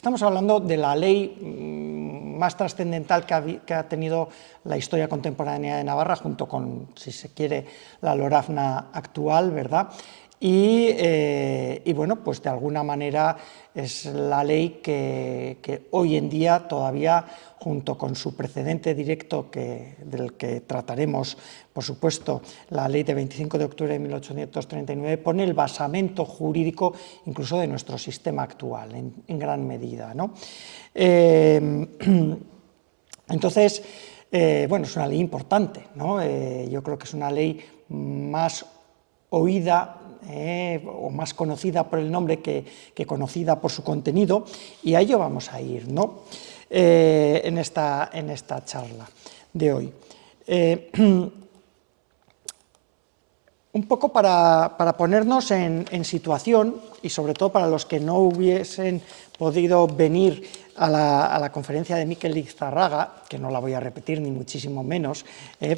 Estamos hablando de la ley más trascendental que ha tenido la historia contemporánea de Navarra, junto con, si se quiere, la Lorafna actual, ¿verdad? Y bueno, pues de alguna manera es la ley que hoy en día todavía, junto con su precedente directo del que trataremos, por supuesto, la ley de 25 de octubre de 1839, pone el basamento jurídico incluso de nuestro sistema actual, en gran medida, ¿no? Entonces, bueno, es una ley importante, ¿no? Yo creo que es una ley más oída o más conocida por el nombre que conocida por su contenido, y a ello vamos a ir, ¿no? En esta charla de hoy. Un poco para ponernos en situación, y sobre todo para los que no hubiesen podido venir a la conferencia de Mikel Lizarraga, que no la voy a repetir ni muchísimo menos,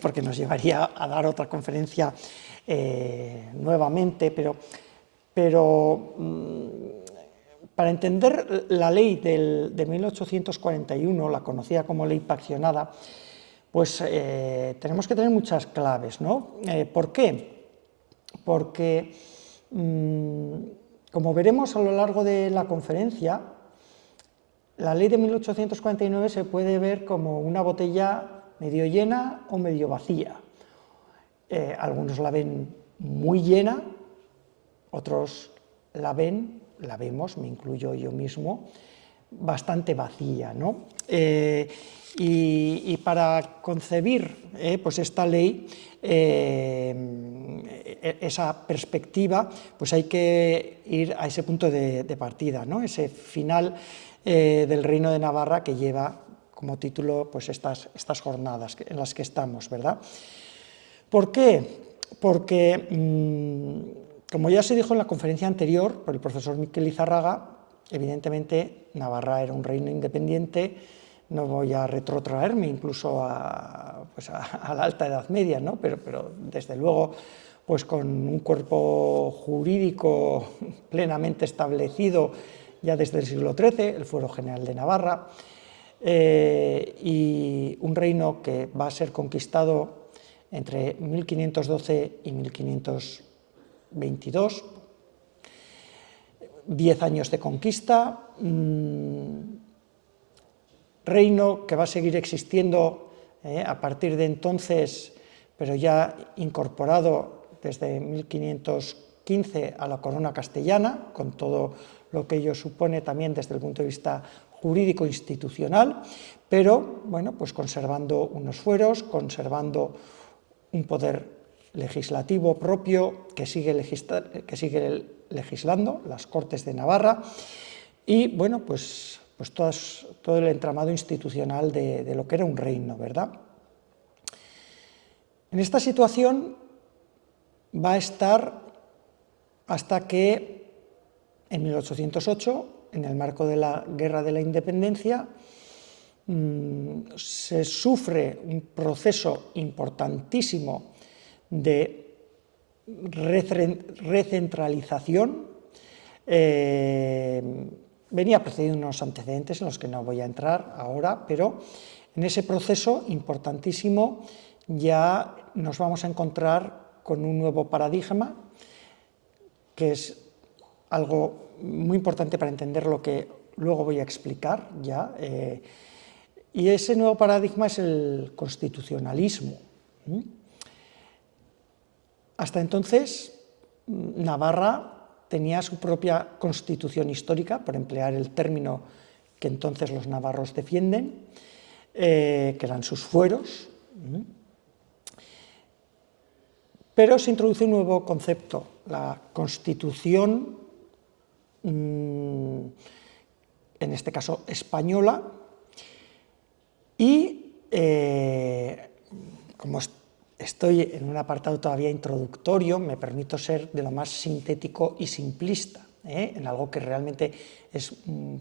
porque nos llevaría a dar otra conferencia nuevamente, pero para entender la ley de 1841, la conocida como ley paccionada, pues tenemos que tener muchas claves, ¿no? ¿Por qué? Porque, como veremos a lo largo de la conferencia, la ley de 1849 se puede ver como una botella medio llena o medio vacía. Algunos la ven muy llena, otros la vemos, me incluyo yo mismo, bastante vacía, ¿no? Y para concebir pues esta ley, esa perspectiva, pues hay que ir a ese punto de partida, ¿no? Ese final del Reino de Navarra que lleva como título pues estas jornadas en las que estamos, ¿verdad? ¿Por qué? Porque, como ya se dijo en la conferencia anterior por el profesor Mikel Lizarraga, evidentemente Navarra era un reino independiente. No voy a retrotraerme incluso a la Alta Edad Media, ¿no? pero desde luego pues con un cuerpo jurídico plenamente establecido ya desde el siglo XIII, el Fuero General de Navarra, y un reino que va a ser conquistado entre 1512 y 1522, 10 años de conquista, reino que va a seguir existiendo a partir de entonces, pero ya incorporado desde 1515 a la corona castellana, con todo lo que ello supone también desde el punto de vista jurídico institucional, pero bueno, pues conservando unos fueros, conservando un poder legislativo propio que sigue legislando, las Cortes de Navarra, y bueno, pues todo el entramado institucional de lo que era un reino, ¿verdad? En esta situación va a estar hasta que en 1808, en el marco de la Guerra de la Independencia, se sufre un proceso importantísimo de recentralización. Venía precediendo unos antecedentes en los que no voy a entrar ahora, pero en ese proceso importantísimo ya nos vamos a encontrar con un nuevo paradigma, que es algo muy importante para entender lo que luego voy a explicar ya, y ese nuevo paradigma es el constitucionalismo. Hasta entonces, Navarra tenía su propia constitución histórica, por emplear el término que entonces los navarros defienden, que eran sus fueros, pero se introduce un nuevo concepto, la Constitución, en este caso española, y como estoy en un apartado todavía introductorio, me permito ser de lo más sintético y simplista, en algo que realmente es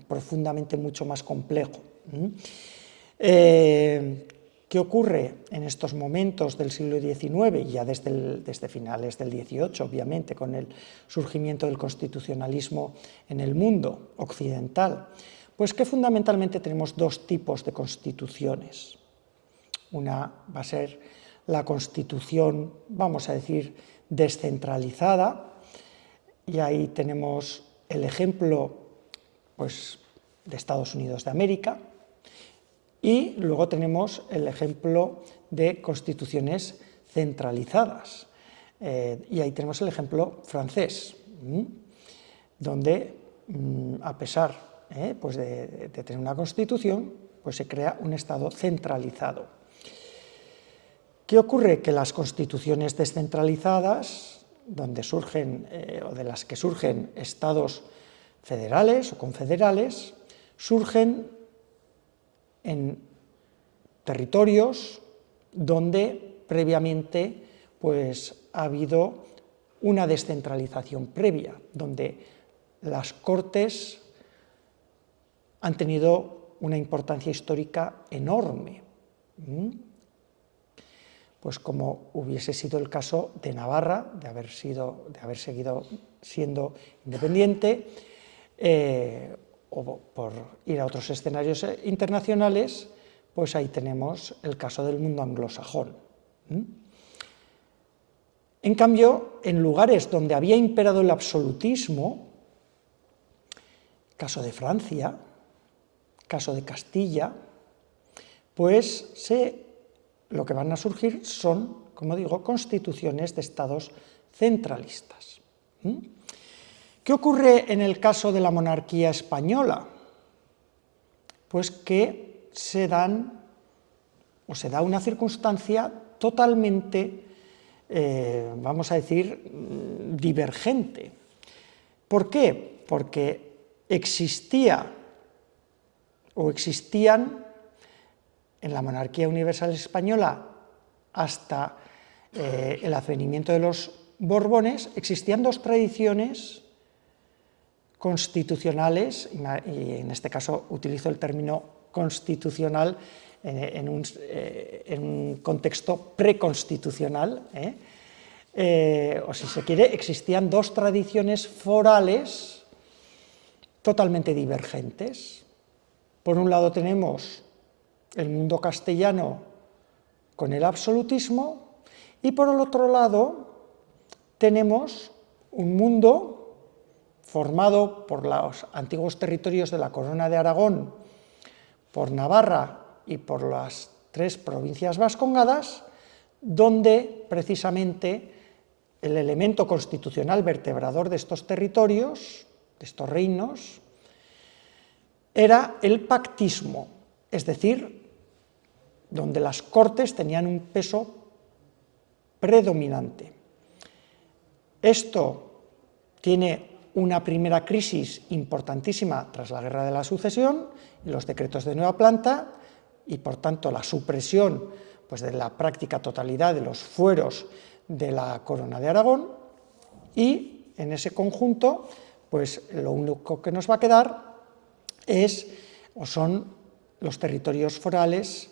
profundamente mucho más complejo. ¿Qué ocurre en estos momentos del siglo XIX, y ya desde finales del XVIII, obviamente, con el surgimiento del constitucionalismo en el mundo occidental? Pues que fundamentalmente tenemos dos tipos de constituciones. Una va a ser la constitución, vamos a decir, descentralizada, y ahí tenemos el ejemplo pues, de Estados Unidos de América, y luego tenemos el ejemplo de constituciones centralizadas, y ahí tenemos el ejemplo francés, donde a pesar pues de tener una constitución, pues se crea un Estado centralizado. ¿Qué ocurre? Que las constituciones descentralizadas, donde surgen, o de las que surgen estados federales o confederales, surgen en territorios donde previamente pues, ha habido una descentralización previa, donde las Cortes han tenido una importancia histórica enorme, pues como hubiese sido el caso de Navarra, de haber seguido siendo independiente, o por ir a otros escenarios internacionales, pues ahí tenemos el caso del mundo anglosajón. En cambio, en lugares donde había imperado el absolutismo, caso de Francia, caso de Castilla, pues lo que van a surgir son, como digo, constituciones de estados centralistas. ¿Qué ocurre en el caso de la monarquía española? Pues que se da una circunstancia totalmente, vamos a decir, divergente. ¿Por qué? Porque existían en la monarquía universal española hasta el advenimiento de los Borbones, existían dos tradiciones constitucionales, y en este caso utilizo el término constitucional en un contexto preconstitucional, o si se quiere, existían dos tradiciones forales totalmente divergentes. Por un lado tenemos el mundo castellano con el absolutismo, y por el otro lado tenemos un mundo formado por los antiguos territorios de la Corona de Aragón, por Navarra y por las tres provincias vascongadas, donde precisamente el elemento constitucional vertebrador de estos territorios, de estos reinos, era el pactismo, es decir, donde las Cortes tenían un peso predominante. Esto tiene una primera crisis importantísima tras la Guerra de la Sucesión y los decretos de nueva planta, y por tanto la supresión pues, de la práctica totalidad de los fueros de la Corona de Aragón, y en ese conjunto pues, lo único que nos va a quedar son los territorios forales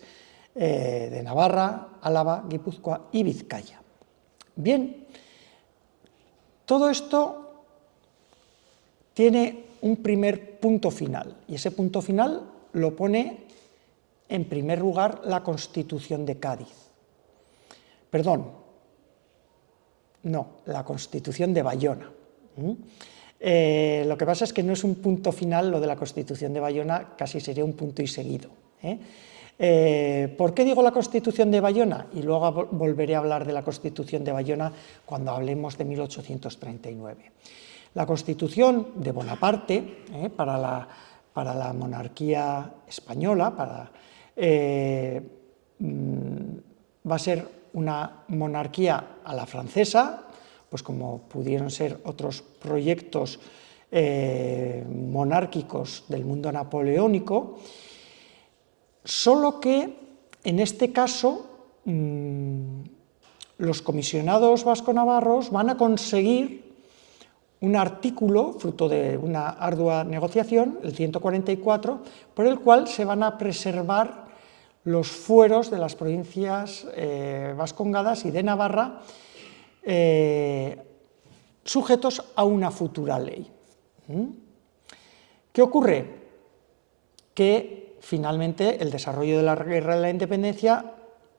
de Navarra, Álava, Guipúzcoa y Vizcaya. Bien, todo esto tiene un primer punto final, y ese punto final lo pone en primer lugar la Constitución de Cádiz. Perdón, no, la Constitución de Bayona. Lo que pasa es que no es un punto final lo de la Constitución de Bayona, casi sería un punto y seguido. ¿Por qué digo la Constitución de Bayona? Y luego volveré a hablar de la Constitución de Bayona cuando hablemos de 1839. La Constitución de Bonaparte, para la monarquía española, va a ser una monarquía a la francesa, pues como pudieron ser otros proyectos monárquicos del mundo napoleónico, solo que en este caso los comisionados vasco-navarros van a conseguir un artículo, fruto de una ardua negociación, el 144, por el cual se van a preservar los fueros de las provincias vascongadas y de Navarra, sujetos a una futura ley. ¿Qué ocurre? que finalmente el desarrollo de la Guerra de la Independencia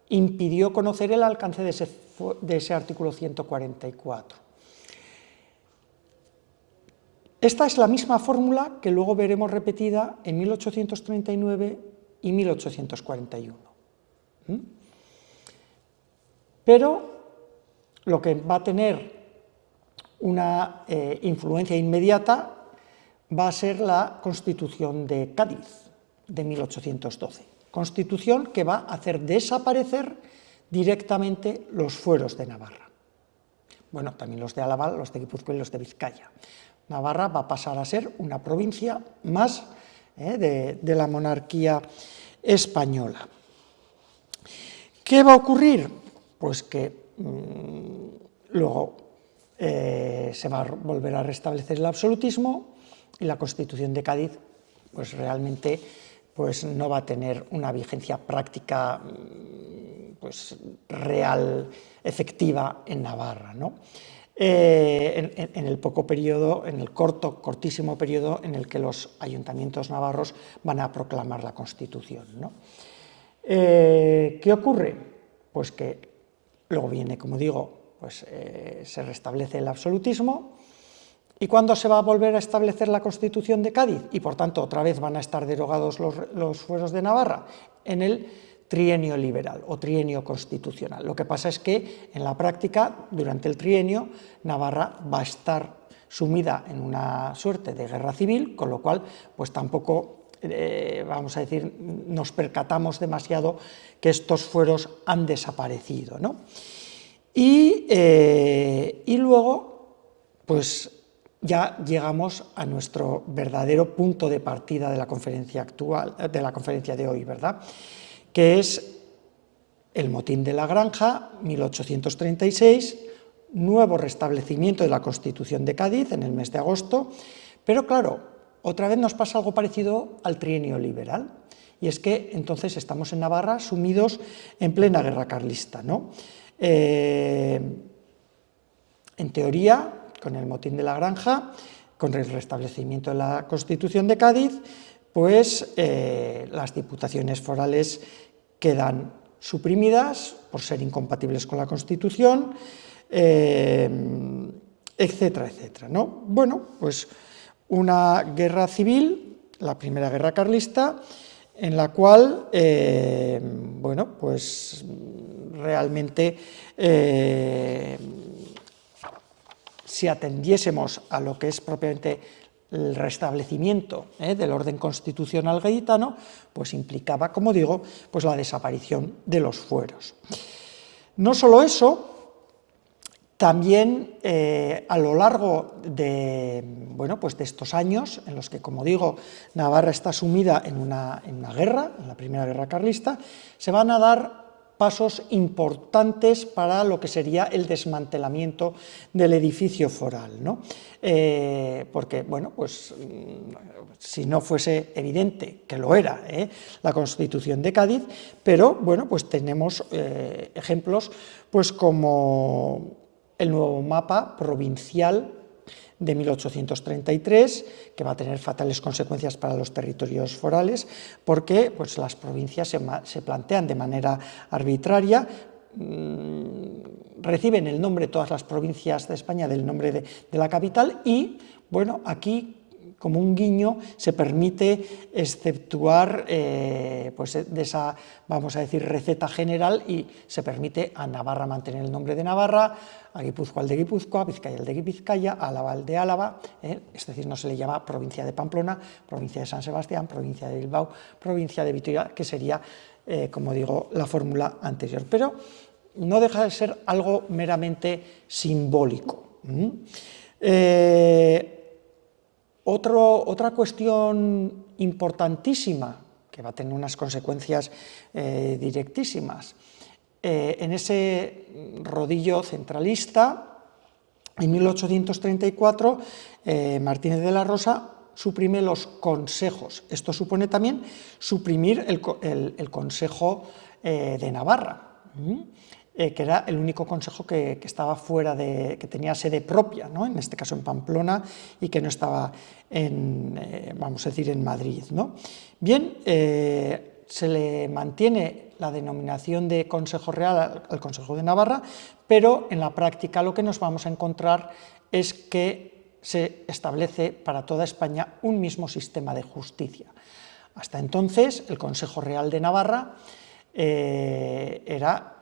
impidió conocer el alcance de ese artículo 144. Esta es la misma fórmula que luego veremos repetida en 1839 y 1841. Pero lo que va a tener una influencia inmediata va a ser la Constitución de Cádiz de 1812. Constitución que va a hacer desaparecer directamente los fueros de Navarra. Bueno, también los de Álava, los de Guipúzcoa y los de Vizcaya. Navarra va a pasar a ser una provincia más de la monarquía española. ¿Qué va a ocurrir? Pues que luego se va a volver a restablecer el absolutismo y la Constitución de Cádiz pues realmente pues no va a tener una vigencia práctica pues real, efectiva en Navarra, ¿no? En el poco periodo, en el cortísimo periodo en el que los ayuntamientos navarros van a proclamar la Constitución, ¿no? ¿Qué ocurre? Pues que luego viene, como digo, pues se restablece el absolutismo. ¿Y cuándo se va a volver a establecer la Constitución de Cádiz? Y por tanto, otra vez van a estar derogados los fueros de Navarra en el trienio liberal o trienio constitucional. Lo que pasa es que en la práctica, durante el trienio, Navarra va a estar sumida en una suerte de guerra civil, con lo cual, pues tampoco, vamos a decir, nos percatamos demasiado que estos fueros han desaparecido, ¿no? Y luego, pues ya llegamos a nuestro verdadero punto de partida de la conferencia actual, de la conferencia de hoy, ¿verdad? Que es el motín de la Granja, 1836, nuevo restablecimiento de la Constitución de Cádiz en el mes de agosto, pero claro, otra vez nos pasa algo parecido al trienio liberal, y es que entonces estamos en Navarra sumidos en plena guerra carlista, ¿no? En teoría, con el motín de la Granja, con el restablecimiento de la Constitución de Cádiz, pues las diputaciones forales quedan suprimidas por ser incompatibles con la Constitución, etcétera, etcétera, ¿no? Bueno, pues una guerra civil, la primera guerra carlista, en la cual, bueno, pues realmente si atendiésemos a lo que es propiamente el restablecimiento del orden constitucional gaditano, pues implicaba, como digo, pues la desaparición de los fueros. No solo eso, también a lo largo de, bueno, pues de estos años en los que, como digo, Navarra está sumida en una guerra, en la primera guerra carlista, se van a dar pasos importantes para lo que sería el desmantelamiento del edificio foral, ¿no? Porque, bueno, pues si no fuese evidente, que lo era, la Constitución de Cádiz, pero, bueno, pues tenemos ejemplos, pues como el nuevo mapa provincial de 1833, que va a tener fatales consecuencias para los territorios forales, porque pues, las provincias se plantean de manera arbitraria, reciben el nombre, todas las provincias de España, del nombre de la capital, y bueno, aquí, como un guiño, se permite exceptuar pues de esa, vamos a decir, receta general, y se permite a Navarra mantener el nombre de Navarra, a Guipúzcoa el de Guipúzcoa, a Vizcaya el de Vizcaya, a Álava el de Álava, es decir, no se le llama provincia de Pamplona, provincia de San Sebastián, provincia de Bilbao, provincia de Vitoria, que sería, como digo, la fórmula anterior. Pero no deja de ser algo meramente simbólico. Otra cuestión importantísima, que va a tener unas consecuencias directísimas, en ese rodillo centralista, en 1834, Martínez de la Rosa suprime los consejos. Esto supone también suprimir el Consejo de Navarra. que era el único consejo que estaba fuera que tenía sede propia, ¿no? En este caso en Pamplona, y que no estaba vamos a decir, en Madrid, ¿no? Bien, se le mantiene la denominación de Consejo Real al Consejo de Navarra, pero en la práctica lo que nos vamos a encontrar es que se establece para toda España un mismo sistema de justicia. Hasta entonces, el Consejo Real de Navarra era,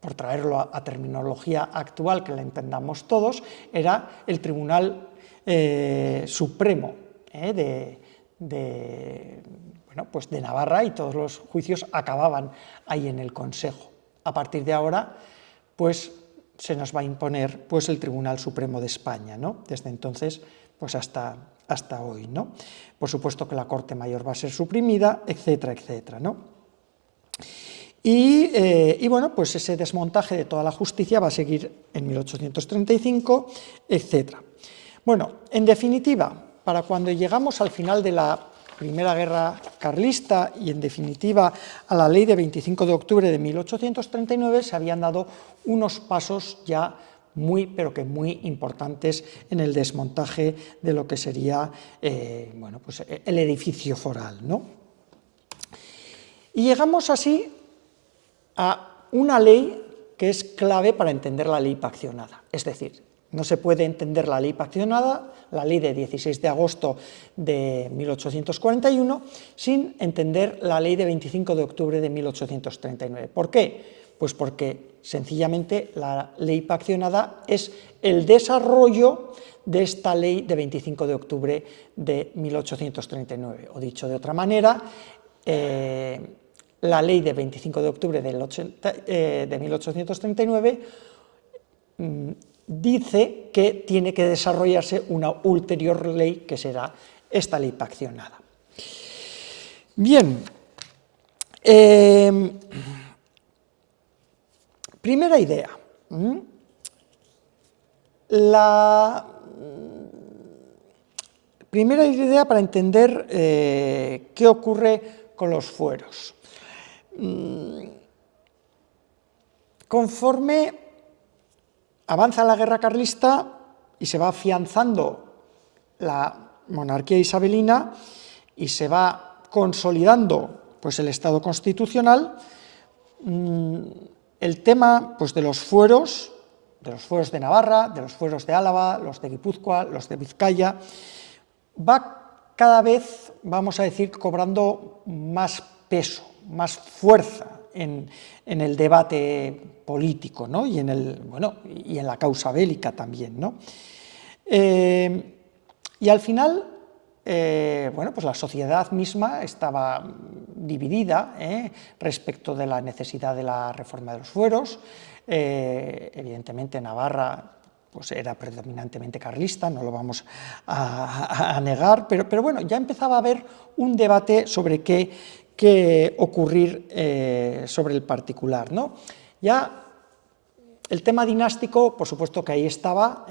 por traerlo a terminología actual que la entendamos todos, era el Tribunal Supremo pues de Navarra, y todos los juicios acababan ahí en el Consejo. A partir de ahora, pues se nos va a imponer pues el Tribunal Supremo de España, ¿no? Desde entonces pues hasta hoy, ¿no? Por supuesto que la Corte Mayor va a ser suprimida, etcétera, etcétera, ¿no? Y bueno, pues ese desmontaje de toda la justicia va a seguir en 1835, etcétera. Bueno, en definitiva, para cuando llegamos al final de la Primera Guerra Carlista y, en definitiva, a la Ley de 25 de octubre de 1839, se habían dado unos pasos ya muy, pero que muy importantes en el desmontaje de lo que sería bueno, pues el edificio foral, ¿no? Y llegamos así a una ley que es clave para entender la ley paccionada, es decir, no se puede entender la ley paccionada, la ley de 16 de agosto de 1841, sin entender la ley de 25 de octubre de 1839. ¿Por qué? Pues porque sencillamente la ley paccionada es el desarrollo de esta ley de 25 de octubre de 1839. O dicho de otra manera, la ley de 25 de octubre de 1839 dice que tiene que desarrollarse una ulterior ley, que será esta ley paccionada. Bien, primera idea. La primera idea para entender qué ocurre con los fueros. Conforme avanza la guerra carlista y se va afianzando la monarquía isabelina y se va consolidando pues, el Estado constitucional, el tema pues, de los fueros de Navarra, de los fueros de Álava, los de Guipúzcoa, los de Vizcaya, va cada vez, vamos a decir, cobrando más peso, más fuerza en el debate político, ¿no? y en la causa bélica también, ¿no? Y al final, bueno, pues la sociedad misma estaba dividida respecto de la necesidad de la reforma de los fueros. Evidentemente Navarra pues era predominantemente carlista, no lo vamos a negar, pero bueno, ya empezaba a haber un debate sobre qué ocurrir sobre el particular, ¿no? Ya el tema dinástico, por supuesto que ahí estaba,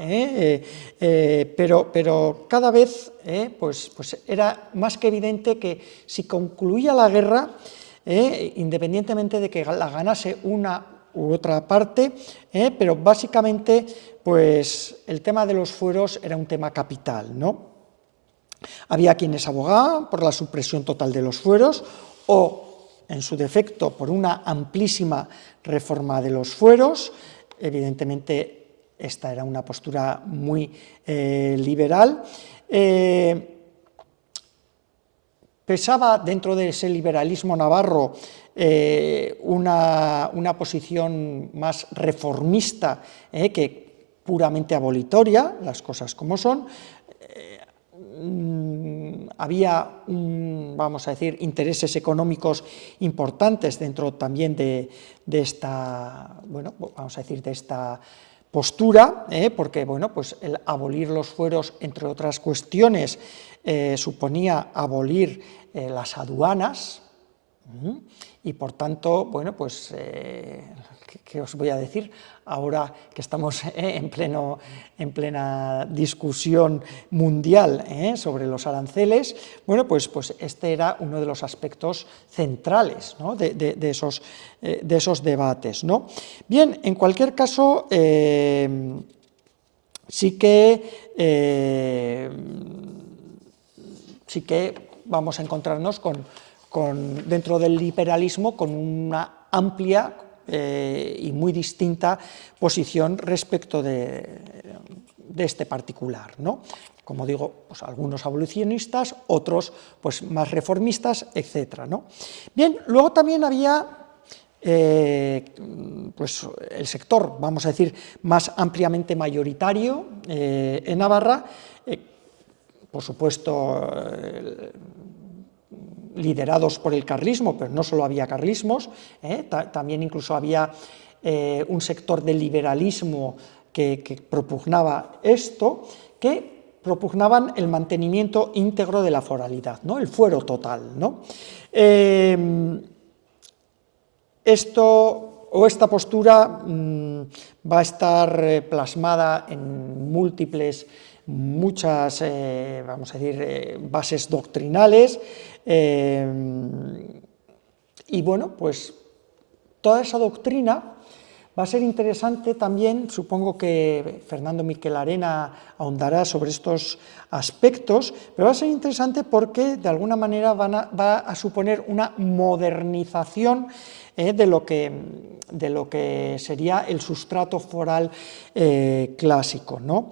pero cada vez pues era más que evidente que si concluía la guerra, independientemente de que la ganase una u otra parte, pero básicamente pues el tema de los fueros era un tema capital, ¿no? Había quienes abogaban por la supresión total de los fueros o, en su defecto, por una amplísima reforma de los fueros. Evidentemente, esta era una postura muy liberal. Pesaba dentro de ese liberalismo navarro una posición más reformista que puramente abolitoria, las cosas como son. Había, vamos a decir, intereses económicos importantes dentro también de esta, bueno, vamos a decir, de esta postura, porque, bueno, pues el abolir los fueros, entre otras cuestiones, suponía abolir las aduanas, y por tanto, bueno, pues ¿qué os voy a decir? Ahora que estamos en plena discusión mundial sobre los aranceles, bueno, pues este era uno de los aspectos centrales, ¿no?, de esos debates, ¿no? Bien, en cualquier caso, sí que vamos a encontrarnos dentro del liberalismo con una amplia y muy distinta posición respecto de este particular, ¿no? Como digo, pues algunos abolicionistas, otros pues más reformistas, etc., ¿no? Bien, luego también había pues el sector, vamos a decir, más ampliamente mayoritario en Navarra, por supuesto, liderados por el carlismo, pero no solo había carlismos, también incluso había un sector del liberalismo que propugnaba esto, que propugnaban el mantenimiento íntegro de la foralidad, ¿no?, el fuero total, ¿no? Esta postura va a estar plasmada en muchas, vamos a decir, bases doctrinales, y bueno, pues toda esa doctrina va a ser interesante también. Supongo que Fernando Miquel Arena ahondará sobre estos aspectos, pero va a ser interesante porque de alguna manera va a suponer una modernización de lo que sería el sustrato foral clásico, ¿no?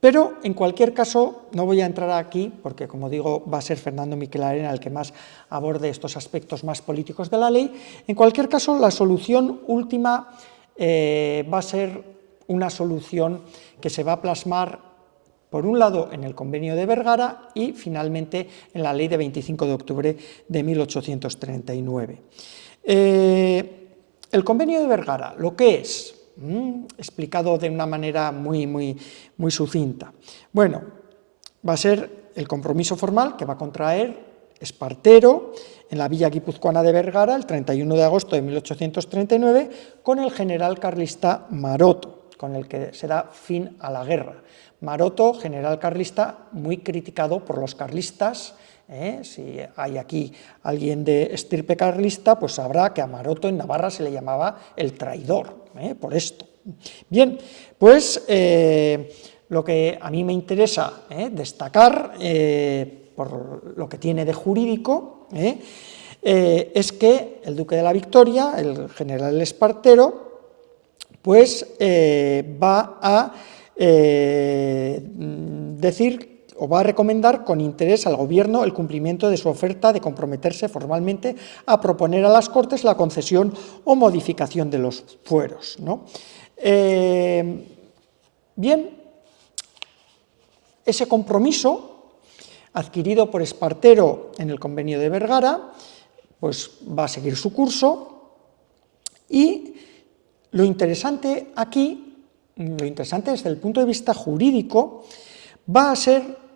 Pero, en cualquier caso, no voy a entrar aquí, porque, como digo, va a ser Fernando Miquel Arena el que más aborde estos aspectos más políticos de la ley. En cualquier caso, la solución última va a ser una solución que se va a plasmar, por un lado, en el Convenio de Vergara y, finalmente, en la Ley de 25 de octubre de 1839. El Convenio de Vergara, ¿lo que es? Explicado de una manera muy sucinta. Bueno, va a ser el compromiso formal que va a contraer Espartero en la villa guipuzcoana de Vergara el 31 de agosto de 1839 con el general carlista Maroto, con el que se da fin a la guerra. Maroto, general carlista, muy criticado por los carlistas. Si hay aquí alguien de estirpe carlista, pues sabrá que a Maroto en Navarra se le llamaba el traidor, por esto. Bien, pues lo que a mí me interesa destacar, por lo que tiene de jurídico, es que el duque de la Victoria, el general Espartero, pues va a decir o va a recomendar con interés al Gobierno el cumplimiento de su oferta de comprometerse formalmente a proponer a las Cortes la concesión o modificación de los fueros, ¿no? Bien, ese compromiso adquirido por Espartero en el Convenio de Vergara, pues va a seguir su curso, y lo interesante aquí, lo interesante desde el punto de vista jurídico, va a ser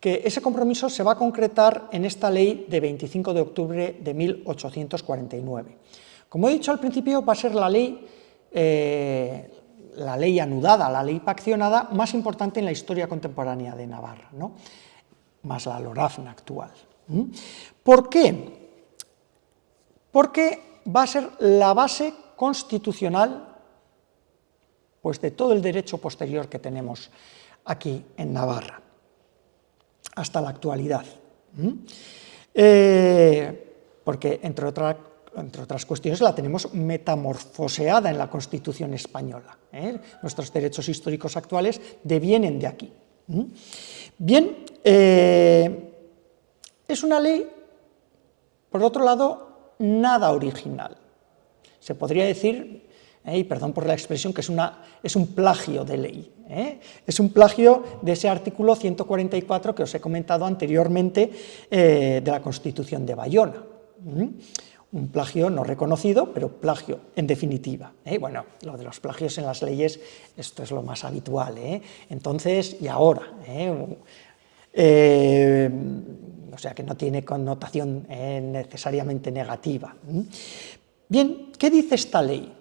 que ese compromiso se va a concretar en esta ley de 25 de octubre de 1849. Como he dicho al principio, va a ser la ley anudada, la ley paccionada más importante en la historia contemporánea de Navarra, ¿no?, más la Lorazna actual. ¿Por qué? Porque va a ser la base constitucional, pues, de todo el derecho posterior que tenemos aquí en Navarra, hasta la actualidad. Porque, entre otras cuestiones, la tenemos metamorfoseada en la Constitución española. Nuestros derechos históricos actuales devienen de aquí. Bien, es una ley, por otro lado, nada original. Se podría decir, y perdón por la expresión, que es un plagio de ley. Es un plagio de ese artículo 144 que os he comentado anteriormente de la Constitución de Bayona. Un plagio no reconocido, pero plagio en definitiva. Bueno, lo de los plagios en las leyes, esto es lo más habitual. Entonces, y ahora. O sea que no tiene connotación necesariamente negativa. Bien, ¿qué dice esta ley?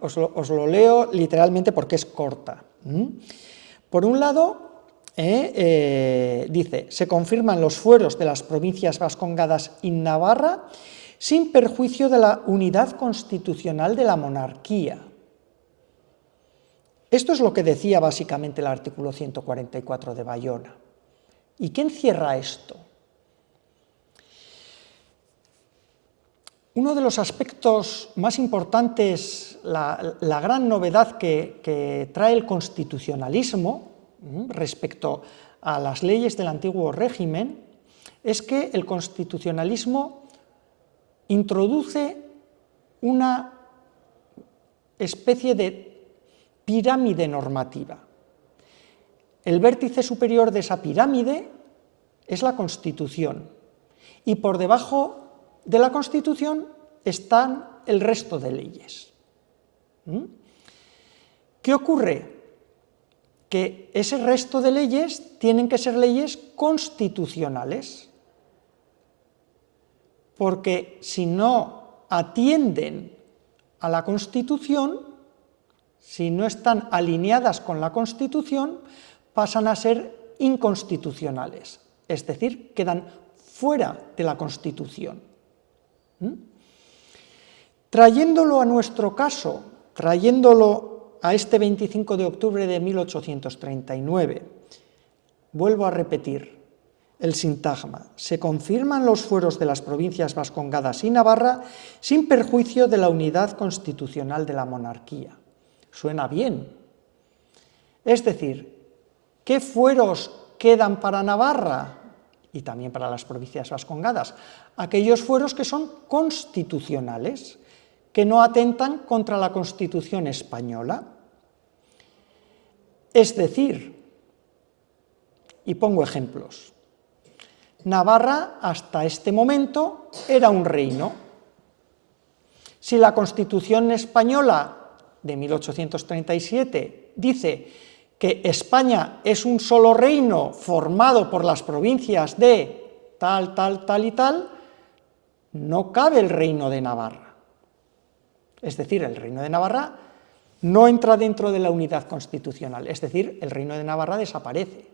Os lo leo literalmente porque es corta. Por un lado, dice, se confirman los fueros de las provincias vascongadas y Navarra sin perjuicio de la unidad constitucional de la monarquía. Esto es lo que decía básicamente el artículo 144 de Bayona. ¿Y qué encierra esto? Uno de los aspectos más importantes, la gran novedad que trae el constitucionalismo respecto a las leyes del antiguo régimen, es que el constitucionalismo introduce una especie de pirámide normativa. El vértice superior de esa pirámide es la Constitución, y por debajo de la Constitución están el resto de leyes. ¿Qué ocurre? Que ese resto de leyes tienen que ser leyes constitucionales, porque si no atienden a la Constitución, si no están alineadas con la Constitución, pasan a ser inconstitucionales, es decir, quedan fuera de la Constitución. Trayéndolo a nuestro caso, trayéndolo a este 25 de octubre de 1839, vuelvo a repetir el sintagma: se confirman los fueros de las provincias vascongadas y Navarra sin perjuicio de la unidad constitucional de la monarquía. Suena bien. Es decir, ¿qué fueros quedan para Navarra y también para las provincias vascongadas? Aquellos fueros que son constitucionales, que no atentan contra la Constitución española. Es decir, y pongo ejemplos, Navarra hasta este momento era un reino. Si la Constitución española de 1837 dice que España es un solo reino formado por las provincias de tal, tal, tal y tal, no cabe el reino de Navarra. Es decir, el reino de Navarra no entra dentro de la unidad constitucional, es decir, el reino de Navarra desaparece.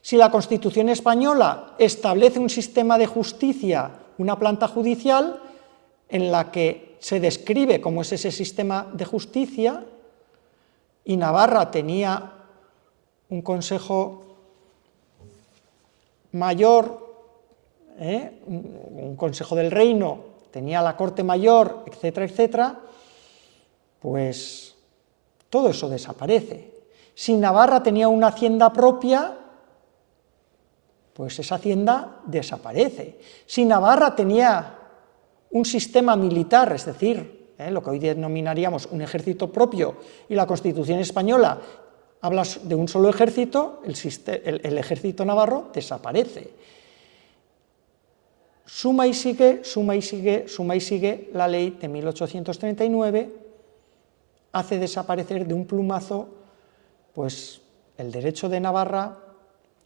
Si la Constitución española establece un sistema de justicia, una planta judicial, en la que se describe cómo es ese sistema de justicia, y Navarra tenía un consejo mayor, un consejo del reino, tenía la corte mayor, etcétera, etcétera, pues todo eso desaparece. Si Navarra tenía una hacienda propia, pues esa hacienda desaparece. Si Navarra tenía un sistema militar, es decir, lo que hoy denominaríamos un ejército propio, y la Constitución española habla de un solo ejército, el ejército navarro desaparece. Suma y sigue, suma y sigue, suma y sigue, la ley de 1839 hace desaparecer de un plumazo pues, el derecho de Navarra,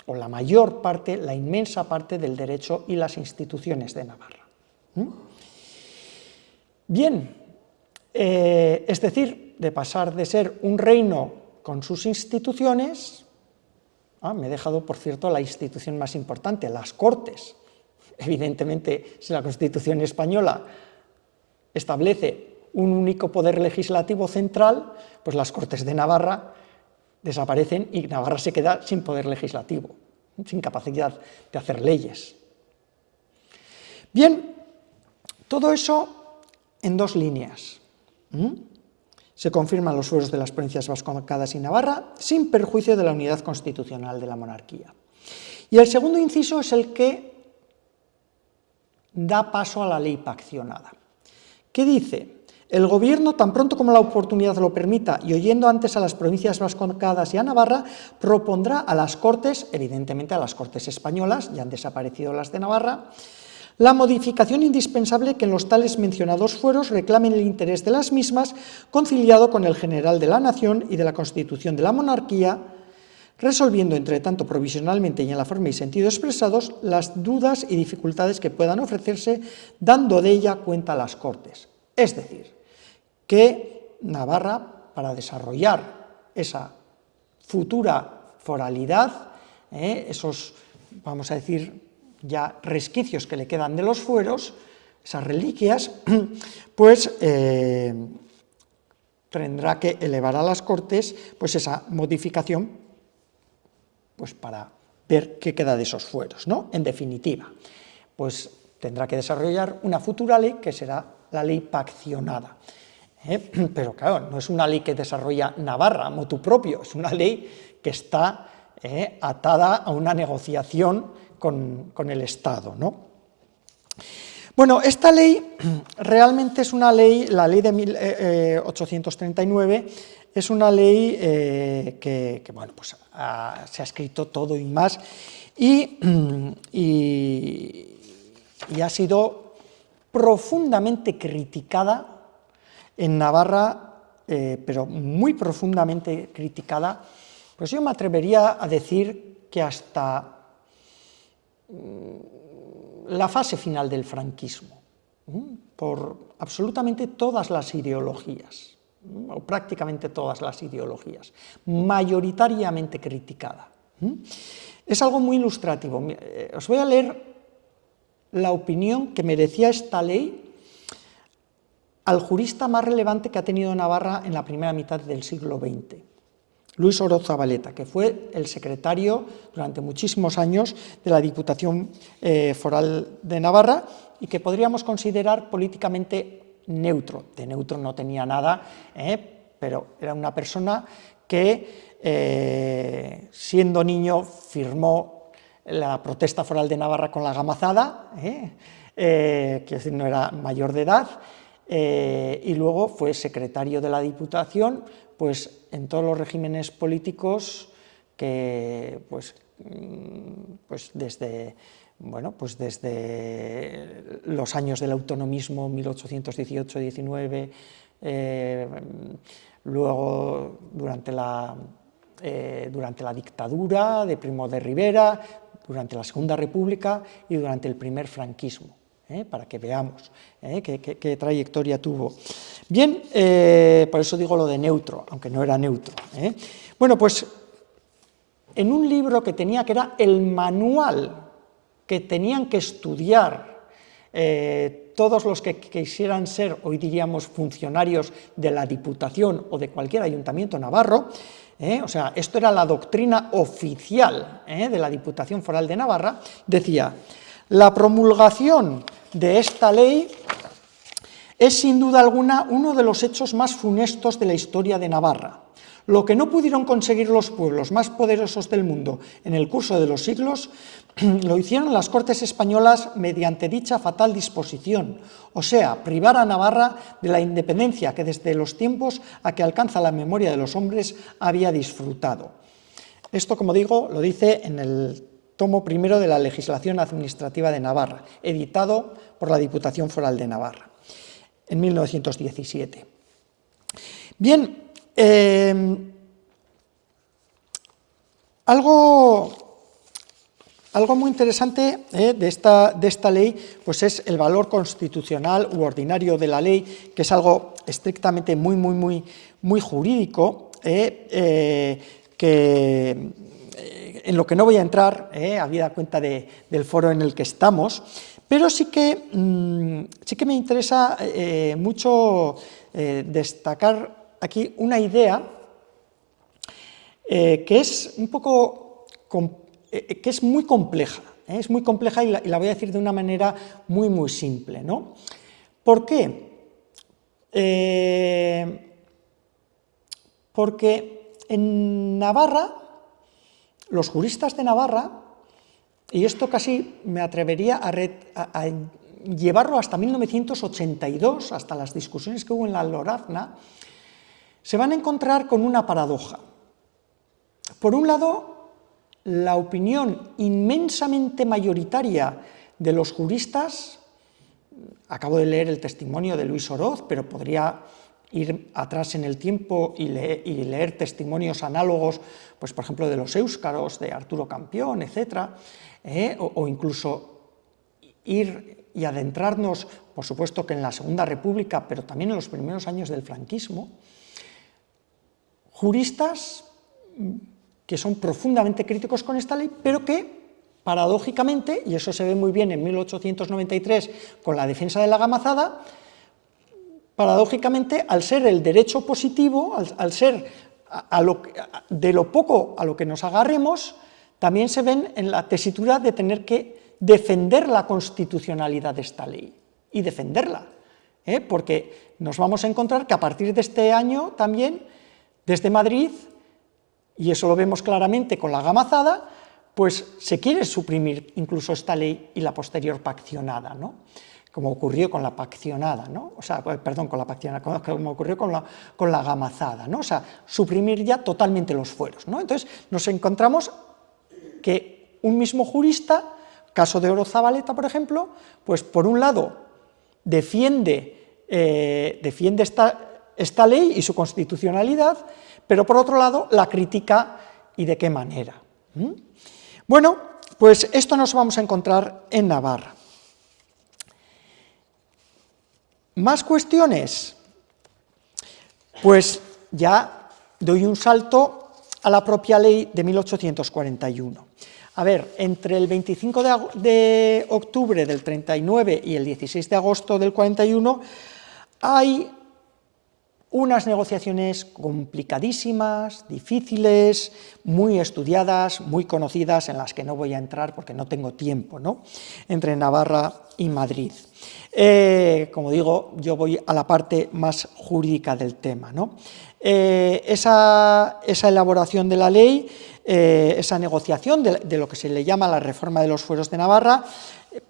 o la mayor parte, la inmensa parte del derecho y las instituciones de Navarra. Bien, es decir, de pasar de ser un reino con sus instituciones, me he dejado, por cierto, la institución más importante, las Cortes. Evidentemente, si la Constitución española establece un único poder legislativo central, pues las Cortes de Navarra desaparecen y Navarra se queda sin poder legislativo, sin capacidad de hacer leyes. Bien, todo eso en dos líneas. Se confirman los fueros de las provincias vascongadas y Navarra sin perjuicio de la unidad constitucional de la monarquía. Y el segundo inciso es el que da paso a la ley paccionada. ¿Qué dice? El Gobierno, tan pronto como la oportunidad lo permita y oyendo antes a las provincias vascongadas y a Navarra, propondrá a las Cortes, evidentemente a las Cortes españolas, ya han desaparecido las de Navarra, la modificación indispensable que en los tales mencionados fueros reclamen el interés de las mismas, conciliado con el general de la nación y de la Constitución de la monarquía, resolviendo, entre tanto, provisionalmente y en la forma y sentido expresados, las dudas y dificultades que puedan ofrecerse, dando de ella cuenta a las Cortes. Es decir, que Navarra, para desarrollar esa futura foralidad, esos, vamos a decir, ya resquicios que le quedan de los fueros, esas reliquias, pues tendrá que elevar a las Cortes pues esa modificación pues para ver qué queda de esos fueros, ¿no? En definitiva, pues tendrá que desarrollar una futura ley que será la ley paccionada. Pero claro, no es una ley que desarrolla Navarra motu propio, es una ley que está atada a una negociación con el Estado, ¿no? Bueno, esta ley realmente es una ley, la ley de 1839, es una ley que bueno, pues se ha escrito todo y más, y ha sido profundamente criticada en Navarra, pero muy profundamente criticada, pues yo me atrevería a decir que hasta la fase final del franquismo, por absolutamente todas las ideologías, o prácticamente todas las ideologías, mayoritariamente criticada. Es algo muy ilustrativo. Os voy a leer la opinión que merecía esta ley al jurista más relevante que ha tenido Navarra en la primera mitad del siglo XX, Luis Oroz Zabaleta, que fue el secretario durante muchísimos años de la Diputación Foral de Navarra y que podríamos considerar políticamente neutro. De neutro no tenía nada, pero era una persona que, siendo niño, firmó la protesta foral de Navarra con la gamazada, que no era mayor de edad, y luego fue secretario de la Diputación, pues en todos los regímenes políticos que pues desde los años del autonomismo, 1818-19, luego durante la dictadura de Primo de Rivera, durante la Segunda República y durante el primer franquismo, para que veamos qué trayectoria tuvo. Bien, por eso digo lo de neutro, aunque no era neutro. Bueno, pues en un libro que tenía, que era el manual que tenían que estudiar todos los que quisieran ser, hoy diríamos, funcionarios de la Diputación o de cualquier ayuntamiento navarro, o sea, esto era la doctrina oficial de la Diputación Foral de Navarra, decía: la promulgación de esta ley es sin duda alguna uno de los hechos más funestos de la historia de Navarra. Lo que no pudieron conseguir los pueblos más poderosos del mundo en el curso de los siglos, lo hicieron las Cortes españolas mediante dicha fatal disposición, o sea, privar a Navarra de la independencia que desde los tiempos a que alcanza la memoria de los hombres había disfrutado. Esto, como digo, lo dice en el tomo primero de la Legislación Administrativa de Navarra, editado por la Diputación Foral de Navarra, en 1917. Bien, algo muy interesante de esta ley pues es el valor constitucional u ordinario de la ley, que es algo estrictamente muy jurídico, que en lo que no voy a entrar, habida cuenta del foro en el que estamos, pero sí que me interesa mucho destacar aquí una idea que es un poco que es muy compleja, y la voy a decir de una manera muy simple, ¿no? ¿Por qué? Porque en Navarra, los juristas de Navarra, y esto casi me atrevería a llevarlo hasta 1982, hasta las discusiones que hubo en la Lorazna, se van a encontrar con una paradoja. Por un lado, la opinión inmensamente mayoritaria de los juristas, acabo de leer el testimonio de Luis Oroz, pero podría ir atrás en el tiempo y leer testimonios análogos, pues por ejemplo de los éuskaros, de Arturo Campión, etc., o incluso ir y adentrarnos, por supuesto que en la Segunda República, pero también en los primeros años del franquismo, juristas que son profundamente críticos con esta ley, pero que, paradójicamente, y eso se ve muy bien en 1893 con la defensa de la gamazada, paradójicamente, al ser el derecho positivo, al ser de lo poco a lo que nos agarremos, también se ven en la tesitura de tener que defender la constitucionalidad de esta ley, y defenderla, porque nos vamos a encontrar que a partir de este año también, desde Madrid, y eso lo vemos claramente con la gamazada, pues se quiere suprimir incluso esta ley y la posterior paccionada, ¿no? Como ocurrió con la paccionada, ¿no? O sea, perdón, con la paccionada, como ocurrió con la gamazada, ¿no? O sea, suprimir ya totalmente los fueros, ¿no? Entonces nos encontramos que un mismo jurista, caso de Orozabaleta, por ejemplo, pues por un lado defiende esta ley y su constitucionalidad, pero por otro lado la critica, y de qué manera. Bueno, pues esto nos vamos a encontrar en Navarra. ¿Más cuestiones? Pues ya doy un salto a la propia ley de 1841. A ver, entre el 25 de octubre del 39 y el 16 de agosto del 41 hay unas negociaciones complicadísimas, difíciles, muy estudiadas, muy conocidas, en las que no voy a entrar porque no tengo tiempo, ¿no?, entre Navarra y Madrid. Como digo, yo voy a la parte más jurídica del tema, ¿no? Esa elaboración de la ley, esa negociación de lo que se le llama la reforma de los fueros de Navarra,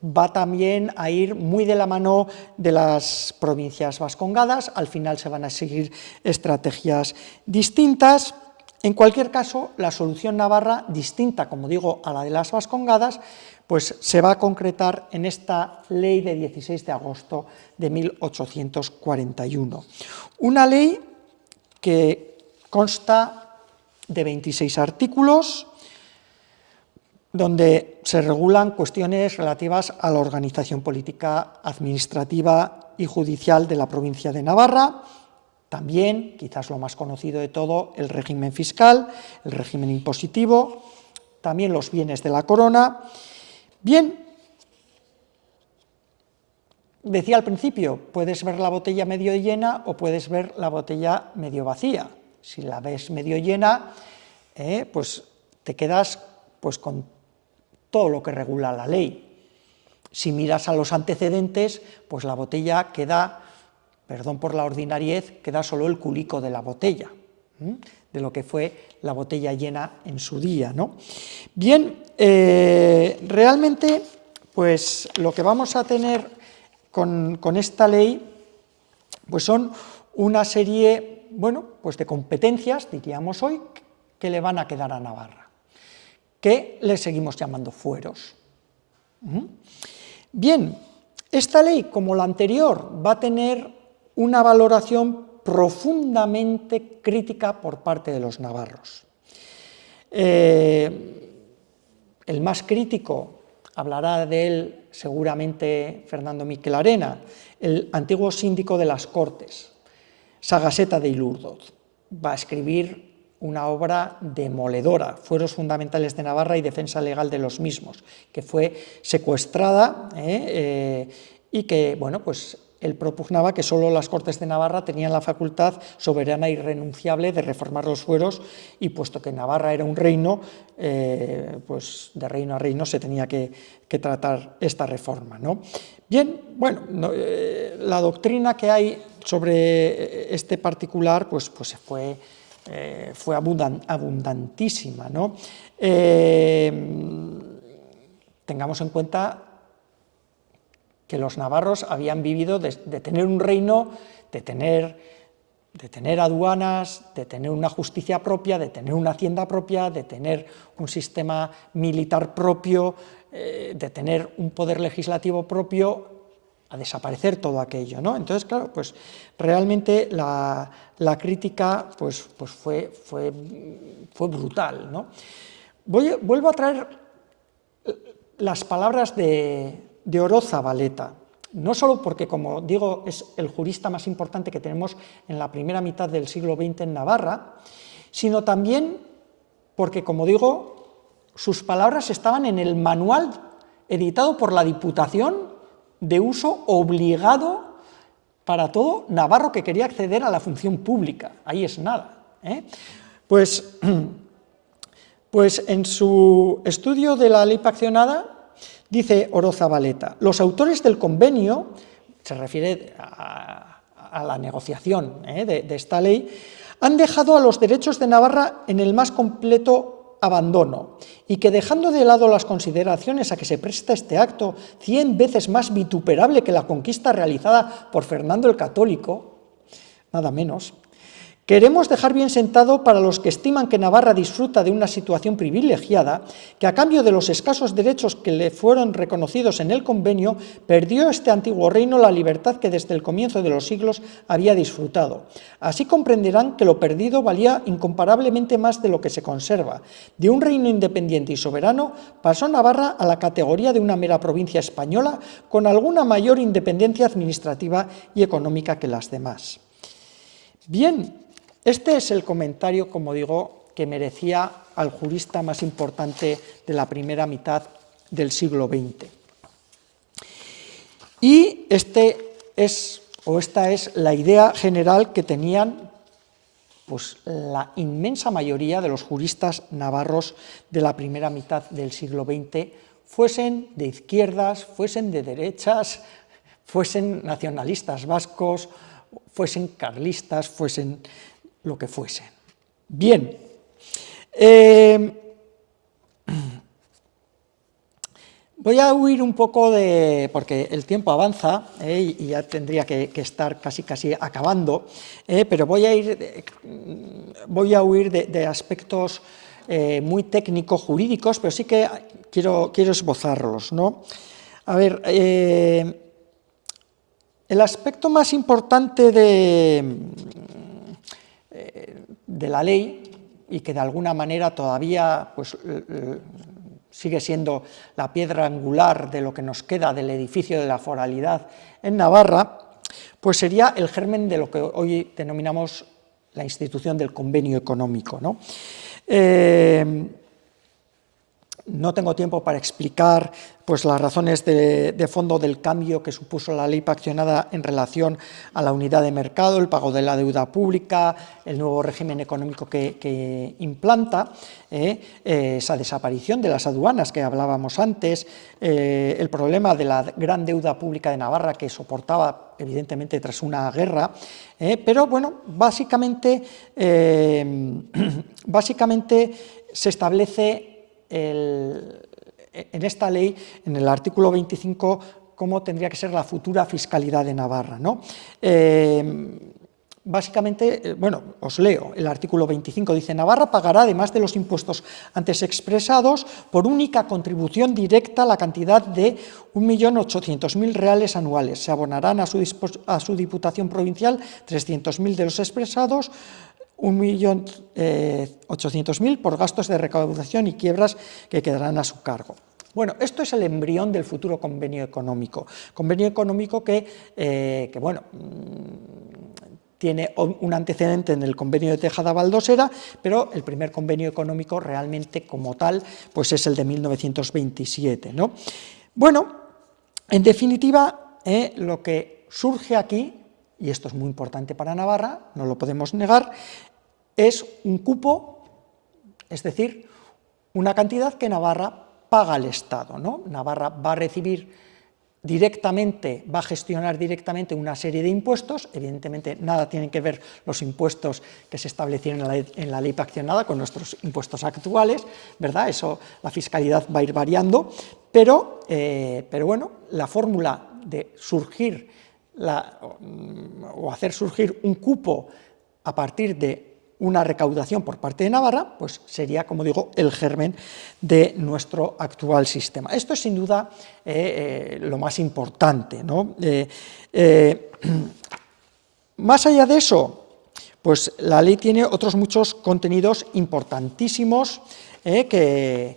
va también a ir muy de la mano de las provincias vascongadas. Al final se van a seguir estrategias distintas. En cualquier caso, la solución navarra, distinta, como digo, a la de las vascongadas, pues se va a concretar en esta ley de 16 de agosto de 1841. Una ley que consta de 26 artículos, donde se regulan cuestiones relativas a la organización política, administrativa y judicial de la provincia de Navarra. También, quizás lo más conocido de todo, el régimen fiscal, el régimen impositivo, también los bienes de la corona. Bien, decía al principio, puedes ver la botella medio llena o puedes ver la botella medio vacía. Si la ves medio llena, pues te quedas pues con todo lo que regula la ley. Si miras a los antecedentes, pues la botella queda, perdón por la ordinariez, queda solo el culico de la botella, de lo que fue la botella llena en su día, ¿no? Bien, realmente, pues lo que vamos a tener con esta ley, pues son una serie, bueno, pues de competencias, diríamos hoy, que le van a quedar a Navarra, que le seguimos llamando fueros. Bien, esta ley, como la anterior, va a tener una valoración profundamente crítica por parte de los navarros. El más crítico, hablará de él seguramente Fernando Miquel Arena, el antiguo síndico de las Cortes, Sagaseta de Ilurdoz. Va a escribir una obra demoledora, Fueros fundamentales de Navarra y defensa legal de los mismos, que fue secuestrada y que, bueno, pues él propugnaba que solo las Cortes de Navarra tenían la facultad soberana e irrenunciable de reformar los fueros, y puesto que Navarra era un reino, pues de reino a reino se tenía que tratar esta reforma, ¿no? Bien, bueno, la doctrina que hay sobre este particular pues fue abundantísima, ¿no? Tengamos en cuenta que los navarros habían vivido de tener un reino, de tener aduanas, de tener una justicia propia, de tener una hacienda propia, de tener un sistema militar propio, de tener un poder legislativo propio, a desaparecer todo aquello, ¿no? Entonces, claro, pues realmente la crítica pues fue brutal, ¿no? Vuelvo a traer las palabras de de Orozabaleta, no solo porque, como digo, es el jurista más importante que tenemos en la primera mitad del siglo XX en Navarra, sino también porque, como digo, sus palabras estaban en el manual editado por la Diputación de uso obligado para todo navarro que quería acceder a la función pública. Ahí es nada, ¿eh? Pues en su estudio de la ley paccionada, dice Orozabaleta, los autores del convenio, se refiere a la negociación de esta ley, han dejado a los derechos de Navarra en el más completo abandono y que, dejando de lado las consideraciones a que se presta este acto 100 veces más vituperable que la conquista realizada por Fernando el Católico, nada menos, queremos dejar bien sentado para los que estiman que Navarra disfruta de una situación privilegiada, que a cambio de los escasos derechos que le fueron reconocidos en el convenio, perdió este antiguo reino la libertad que desde el comienzo de los siglos había disfrutado. Así comprenderán que lo perdido valía incomparablemente más de lo que se conserva. De un reino independiente y soberano pasó Navarra a la categoría de una mera provincia española, con alguna mayor independencia administrativa y económica que las demás. Bien, este es el comentario, como digo, que merecía al jurista más importante de la primera mitad del siglo XX. Y esta es la idea general que tenían pues, la inmensa mayoría de los juristas navarros de la primera mitad del siglo XX, fuesen de izquierdas, fuesen de derechas, fuesen nacionalistas vascos, fuesen carlistas, fuesen lo que fuesen. Bien, voy a huir un poco porque el tiempo avanza y ya tendría que estar casi acabando, pero voy a huir de aspectos muy técnico-jurídicos, pero sí que quiero esbozarlos, ¿no? A ver, el aspecto más importante de la ley, y que de alguna manera todavía pues, sigue siendo la piedra angular de lo que nos queda del edificio de la foralidad en Navarra, pues sería el germen de lo que hoy denominamos la institución del convenio económico, ¿no? No tengo tiempo para explicar pues, las razones de fondo del cambio que supuso la ley paccionada en relación a la unidad de mercado, el pago de la deuda pública, el nuevo régimen económico que implanta, esa desaparición de las aduanas que hablábamos antes, el problema de la gran deuda pública de Navarra que soportaba evidentemente tras una guerra, pero bueno, básicamente se establece en esta ley, en el artículo 25, cómo tendría que ser la futura fiscalidad de Navarra, ¿no? Básicamente, bueno, os leo, el artículo 25 dice: Navarra pagará, además de los impuestos antes expresados, por única contribución directa la cantidad de 1.800.000 reales anuales. Se abonarán a su Diputación Provincial 300.000 de los expresados, 1.800.000 por gastos de recaudación y quiebras que quedarán a su cargo. Bueno, esto es el embrión del futuro convenio económico que bueno, tiene un antecedente en el convenio de Tejada-Valdosera, pero el primer convenio económico realmente como tal pues es el de 1927, ¿no? Bueno, en definitiva, lo que surge aquí, y esto es muy importante para Navarra, no lo podemos negar, es un cupo, es decir, una cantidad que Navarra paga al Estado, ¿no? Navarra va a recibir directamente, va a gestionar directamente una serie de impuestos, evidentemente nada tienen que ver los impuestos que se establecieron en la ley paccionada con nuestros impuestos actuales, ¿verdad? Eso, la fiscalidad va a ir variando, pero bueno, la fórmula de surgir o hacer surgir un cupo a partir de una recaudación por parte de Navarra, pues sería, como digo, el germen de nuestro actual sistema. Esto es sin duda lo más importante, ¿no? Más allá de eso, pues la ley tiene otros muchos contenidos importantísimos que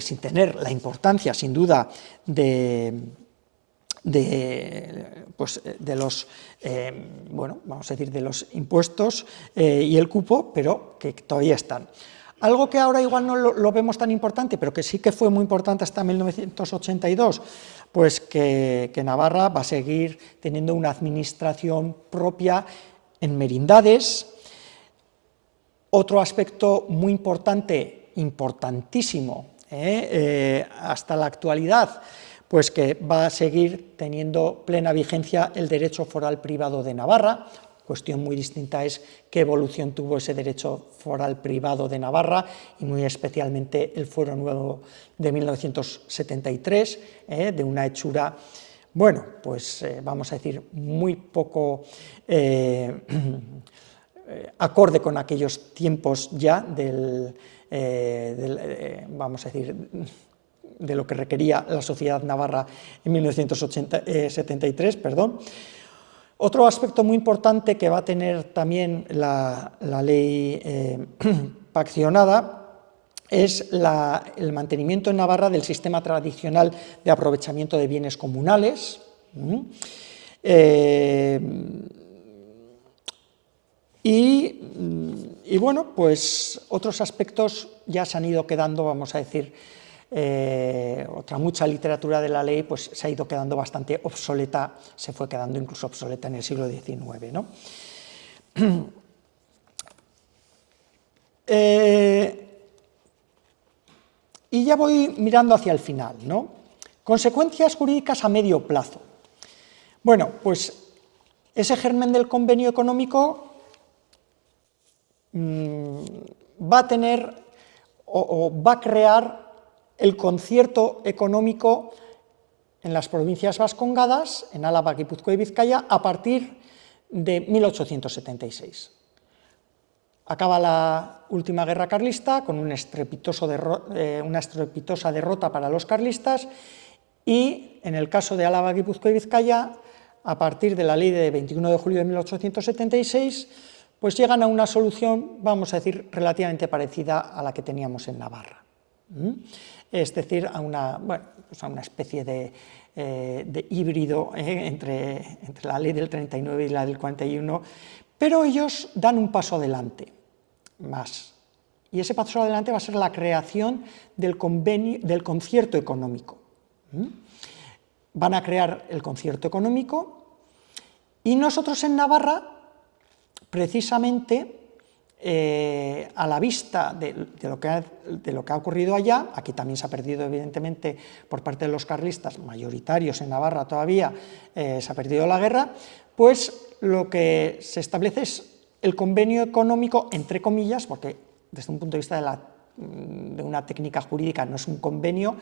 sin tener la importancia, sin duda, de de los, bueno, vamos a decir, de los impuestos y el cupo, pero que todavía están. Algo que ahora igual no lo vemos tan importante, pero que sí que fue muy importante hasta 1982, pues que Navarra va a seguir teniendo una administración propia en merindades. Otro aspecto muy importante, importantísimo, hasta la actualidad, pues que va a seguir teniendo plena vigencia el derecho foral privado de Navarra. Cuestión muy distinta es qué evolución tuvo ese derecho foral privado de Navarra, y muy especialmente el Fuero Nuevo de 1973, de una hechura, bueno, pues vamos a decir, muy poco acorde con aquellos tiempos ya vamos a decir, de lo que requería la sociedad navarra en 1973, perdón. Otro aspecto muy importante que va a tener también la ley paccionada es el mantenimiento en Navarra del sistema tradicional de aprovechamiento de bienes comunales. Y bueno, pues otros aspectos ya se han ido quedando, vamos a decir, mucha literatura de la ley pues se ha ido quedando bastante obsoleta, se fue quedando incluso obsoleta en el siglo XIX, ¿no? Y ya voy mirando hacia el final, ¿no? Consecuencias jurídicas a medio plazo. Bueno, pues ese germen del convenio económico va a tener o va a crear el concierto económico en las provincias vascongadas, en Álava, Guipúzcoa y Vizcaya, a partir de 1876. Acaba la última guerra carlista con una estrepitosa derrota para los carlistas, y en el caso de Álava, Guipúzcoa y Vizcaya, a partir de la ley de 21 de julio de 1876, pues llegan a una solución, vamos a decir, relativamente parecida a la que teníamos en Navarra. Es decir, a una especie de híbrido entre la ley del 39 y la del 41, pero ellos dan un paso adelante más. Y ese paso adelante va a ser la creación del concierto económico. Van a crear el concierto económico, y nosotros en Navarra, precisamente, a la vista de lo que ha ocurrido allá, aquí también se ha perdido evidentemente por parte de los carlistas, mayoritarios en Navarra todavía, se ha perdido la guerra, pues lo que se establece es el convenio económico, entre comillas, porque desde un punto de vista de una técnica jurídica no es un convenio,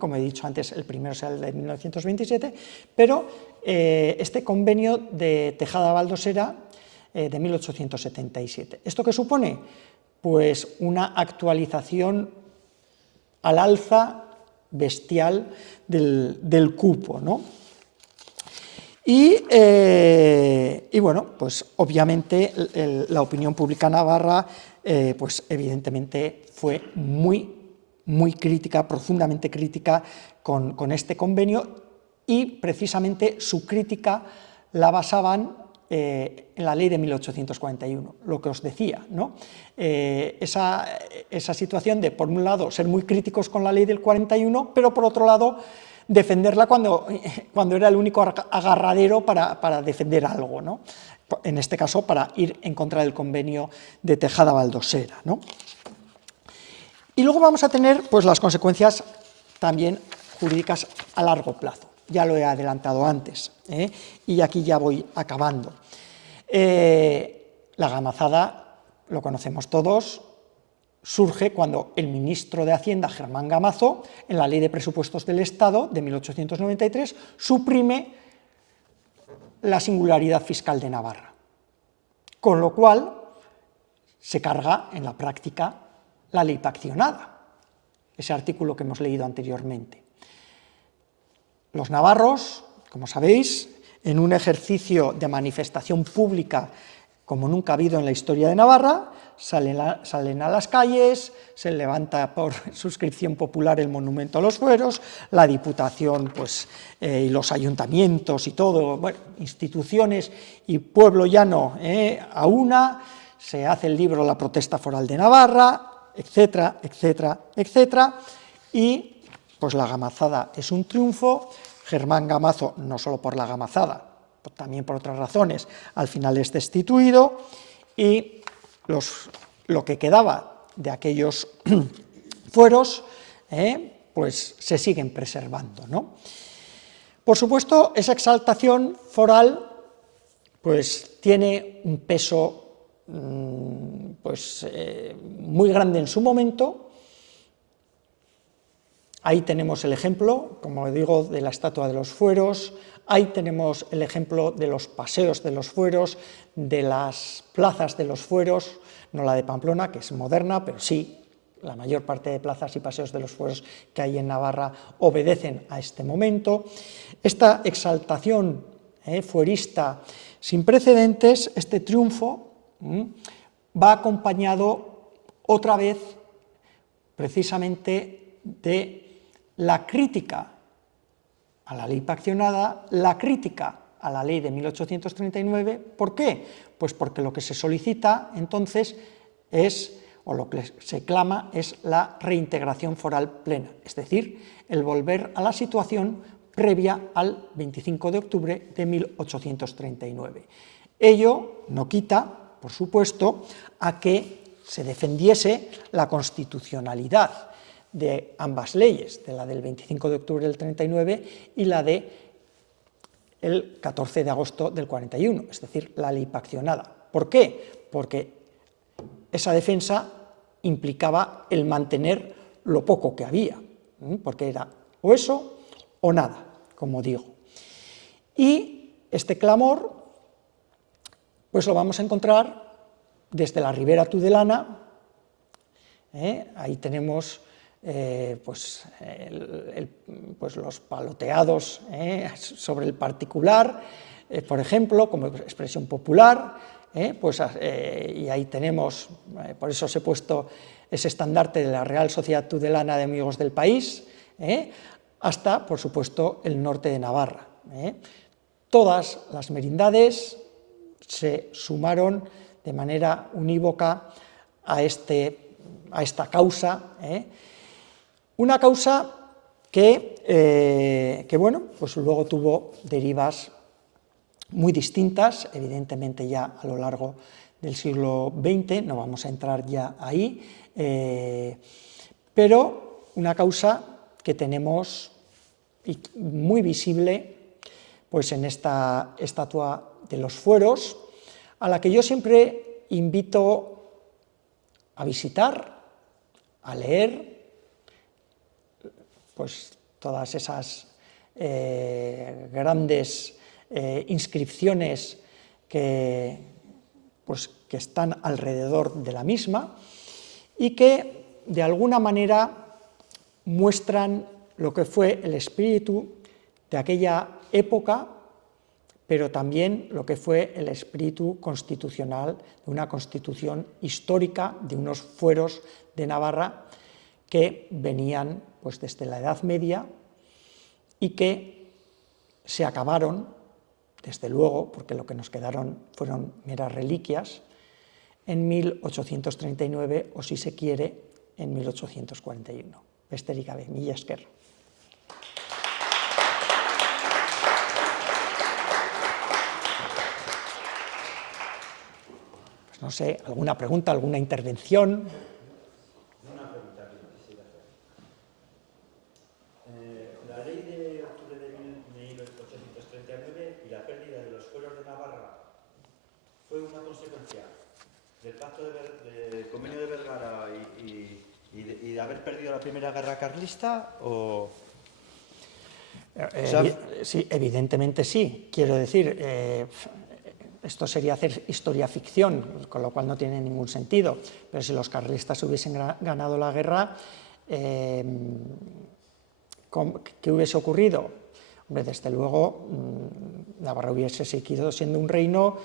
como he dicho antes, el primero es el de 1927, pero este convenio de Tejada-Valdosera de 1877. ¿Esto qué supone? Pues una actualización al alza bestial del cupo, ¿no? Y bueno, pues obviamente la opinión pública navarra, pues evidentemente fue muy crítica, profundamente crítica con este convenio, y precisamente su crítica la basaban en la ley de 1841, lo que os decía, ¿no? Esa situación de, por un lado, ser muy críticos con la ley del 41, pero por otro lado, defenderla cuando era el único agarradero para defender algo, ¿no? En este caso, para ir en contra del convenio de Tejada-Valdosera, ¿no? Y luego vamos a tener pues, las consecuencias también jurídicas a largo plazo. Ya lo he adelantado antes, y aquí ya voy acabando. La gamazada, lo conocemos todos, surge cuando el ministro de Hacienda, Germán Gamazo, en la Ley de Presupuestos del Estado de 1893, suprime la singularidad fiscal de Navarra, con lo cual se carga en la práctica la ley paccionada, ese artículo que hemos leído anteriormente. Los navarros, como sabéis, en un ejercicio de manifestación pública como nunca ha habido en la historia de Navarra, salen a las calles, se levanta por suscripción popular el monumento a los fueros, la Diputación pues, y los ayuntamientos y todo, bueno, instituciones y pueblo llano a una, se hace el libro La protesta foral de Navarra, etcétera, etcétera, etcétera, y pues la gamazada es un triunfo. Germán Gamazo, no solo por la gamazada, también por otras razones, al final es destituido y lo que quedaba de aquellos fueros pues se siguen preservando, ¿no? Por supuesto, esa exaltación foral pues tiene un peso muy grande en su momento. Ahí tenemos el ejemplo, como digo, de la estatua de los fueros, ahí tenemos el ejemplo de los paseos de los fueros, de las plazas de los fueros, no la de Pamplona, que es moderna, pero sí, la mayor parte de plazas y paseos de los fueros que hay en Navarra obedecen a este momento. Esta exaltación fuerista sin precedentes, este triunfo, va acompañado otra vez precisamente de la crítica a la ley paccionada, la crítica a la ley de 1839. ¿Por qué? Pues porque lo que se solicita entonces es, o lo que se clama, es la reintegración foral plena, es decir, el volver a la situación previa al 25 de octubre de 1839. Ello no quita, por supuesto, a que se defendiese la constitucionalidad de ambas leyes, de la del 25 de octubre del 39 y la del 14 de agosto del 41, es decir, la ley paccionada. ¿Por qué? Porque esa defensa implicaba el mantener lo poco que había, porque era o eso o nada, como digo. Y este clamor pues lo vamos a encontrar desde la Ribera Tudelana, ahí tenemos pues los paloteados sobre el particular, por ejemplo, como expresión popular, y ahí tenemos, por eso os he puesto ese estandarte de la Real Sociedad Tudelana de Amigos del País, hasta, por supuesto, el norte de Navarra. Todas las merindades se sumaron de manera unívoca a esta causa, una causa que bueno, pues luego tuvo derivas muy distintas, evidentemente ya a lo largo del siglo XX, no vamos a entrar ya ahí, pero una causa que tenemos muy visible pues en esta estatua de los fueros, a la que yo siempre invito a visitar, a leer, pues todas esas grandes inscripciones que están alrededor de la misma y que de alguna manera muestran lo que fue el espíritu de aquella época, pero también lo que fue el espíritu constitucional de una constitución histórica, de unos fueros de Navarra que venían pues desde la Edad Media y que se acabaron, desde luego, porque lo que nos quedaron fueron meras reliquias, en 1839, o si se quiere, en 1841. Besterik gabe, mila esker. Pues no sé, ¿alguna pregunta, alguna intervención? Una pregunta que quisiera hacer. La ley de octubre de 1839 y la pérdida de los fueros de Navarra fue una consecuencia del pacto del convenio de Vergara y de haber perdido la primera guerra carlista, o Sí, evidentemente sí. Quiero decir, esto sería hacer historia ficción, con lo cual no tiene ningún sentido. Pero si los carlistas hubiesen ganado la guerra, ¿qué hubiese ocurrido? Hombre, desde luego, Navarra hubiese seguido siendo un reino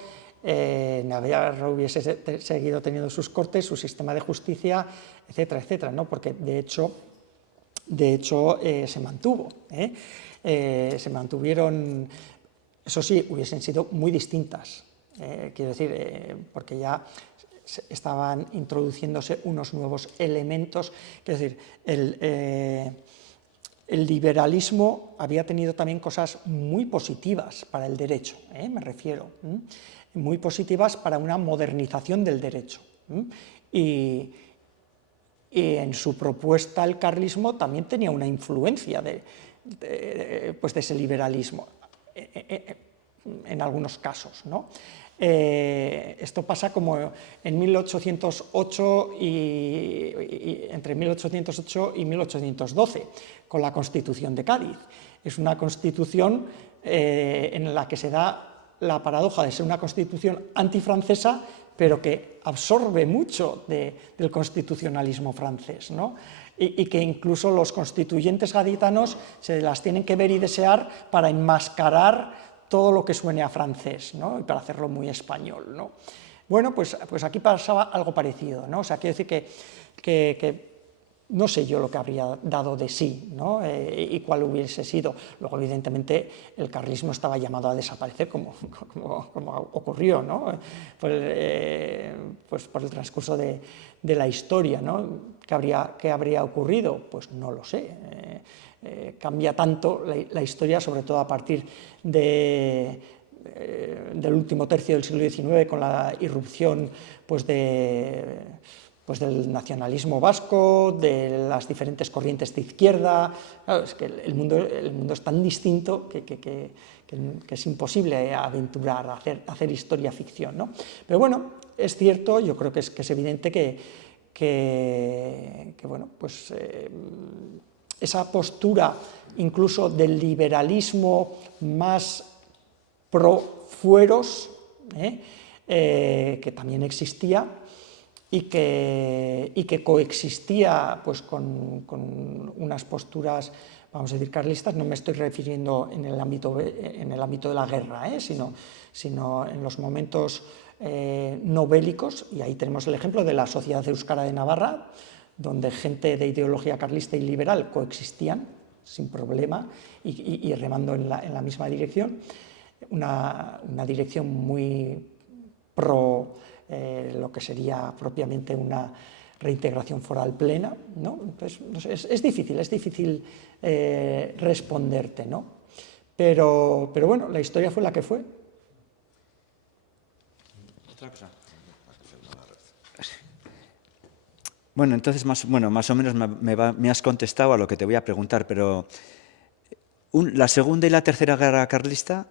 Navarra hubiese seguido teniendo sus cortes, su sistema de justicia, etcétera, etcétera, ¿no? Porque de hecho se mantuvo. Se mantuvieron, eso sí, hubiesen sido muy distintas, quiero decir, porque ya estaban introduciéndose unos nuevos elementos, es decir, el liberalismo había tenido también cosas muy positivas para el derecho, me refiero, muy positivas para una modernización del derecho. Y en su propuesta el carlismo también tenía una influencia de ese liberalismo, en algunos casos, ¿no? Esto pasa como en 1808 entre 1808 y 1812, con la Constitución de Cádiz. Es una constitución en la que se da la paradoja de ser una constitución antifrancesa, pero que absorbe mucho del constitucionalismo francés, ¿no? Y que incluso los constituyentes gaditanos se las tienen que ver y desear para enmascarar todo lo que suene a francés, ¿no? Y para hacerlo muy español, ¿no? Bueno, pues aquí pasaba algo parecido, ¿no? O sea, quiero decir que no sé yo lo que habría dado de sí, ¿no? Y cuál hubiese sido. Luego, evidentemente, el carlismo estaba llamado a desaparecer, como ocurrió, ¿no? Pues por el transcurso de la historia, ¿no? ¿Qué habría ocurrido? Pues no lo sé. Cambia tanto la historia, sobre todo a partir del último tercio del siglo XIX, con la irrupción del nacionalismo vasco, de las diferentes corrientes de izquierda. Claro, es que el mundo es tan distinto que es imposible aventurar, hacer historia ficción, ¿no? Pero bueno, es cierto, yo creo que es evidente que bueno, pues esa postura incluso del liberalismo más pro fueros, que también existía, y que coexistía pues, con unas posturas, vamos a decir, carlistas. No me estoy refiriendo en el ámbito de la guerra, sino en los momentos no bélicos, y ahí tenemos el ejemplo de la Sociedad Euskara de Navarra, donde gente de ideología carlista y liberal coexistían sin problema y remando en la misma dirección, una dirección muy pro lo que sería propiamente una reintegración foral plena, ¿no? Entonces, no sé, es difícil responderte, ¿no? Pero bueno, la historia fue la que fue. Otra cosa. Bueno, entonces más o menos me has contestado a lo que te voy a preguntar, pero la Segunda y la Tercera Guerra Carlista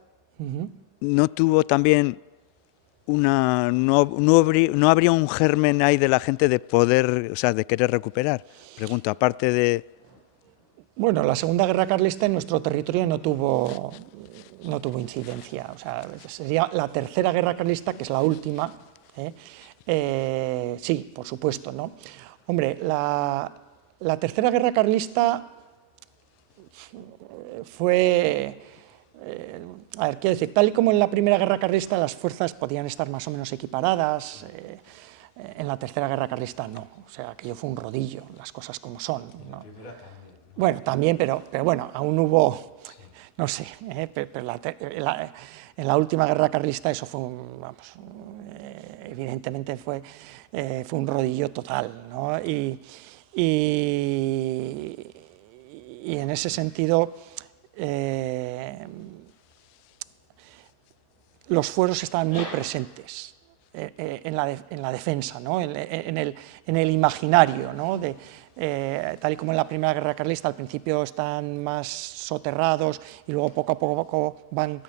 no tuvo también no habría un germen ahí de la gente de poder, o sea, de querer recuperar. Pregunto, aparte de... Bueno, la Segunda Guerra Carlista en nuestro territorio no tuvo incidencia. O sea, sería la Tercera Guerra Carlista, que es la última. Sí, por supuesto, ¿no? Hombre, la Tercera Guerra Carlista fue... a ver, quiero decir, tal y como en la Primera Guerra Carlista las fuerzas podían estar más o menos equiparadas, en la Tercera Guerra Carlista no. O sea, aquello fue un rodillo, las cosas como son, ¿no? Bueno, también, pero bueno, aún hubo, no sé, pero en la última Guerra Carlista eso fue, evidentemente fue un rodillo total, ¿no? Y en ese sentido los fueros estaban muy presentes en la defensa, ¿no? en el imaginario, ¿no? Tal y como en la Primera Guerra Carlista, al principio están más soterrados y luego poco a poco van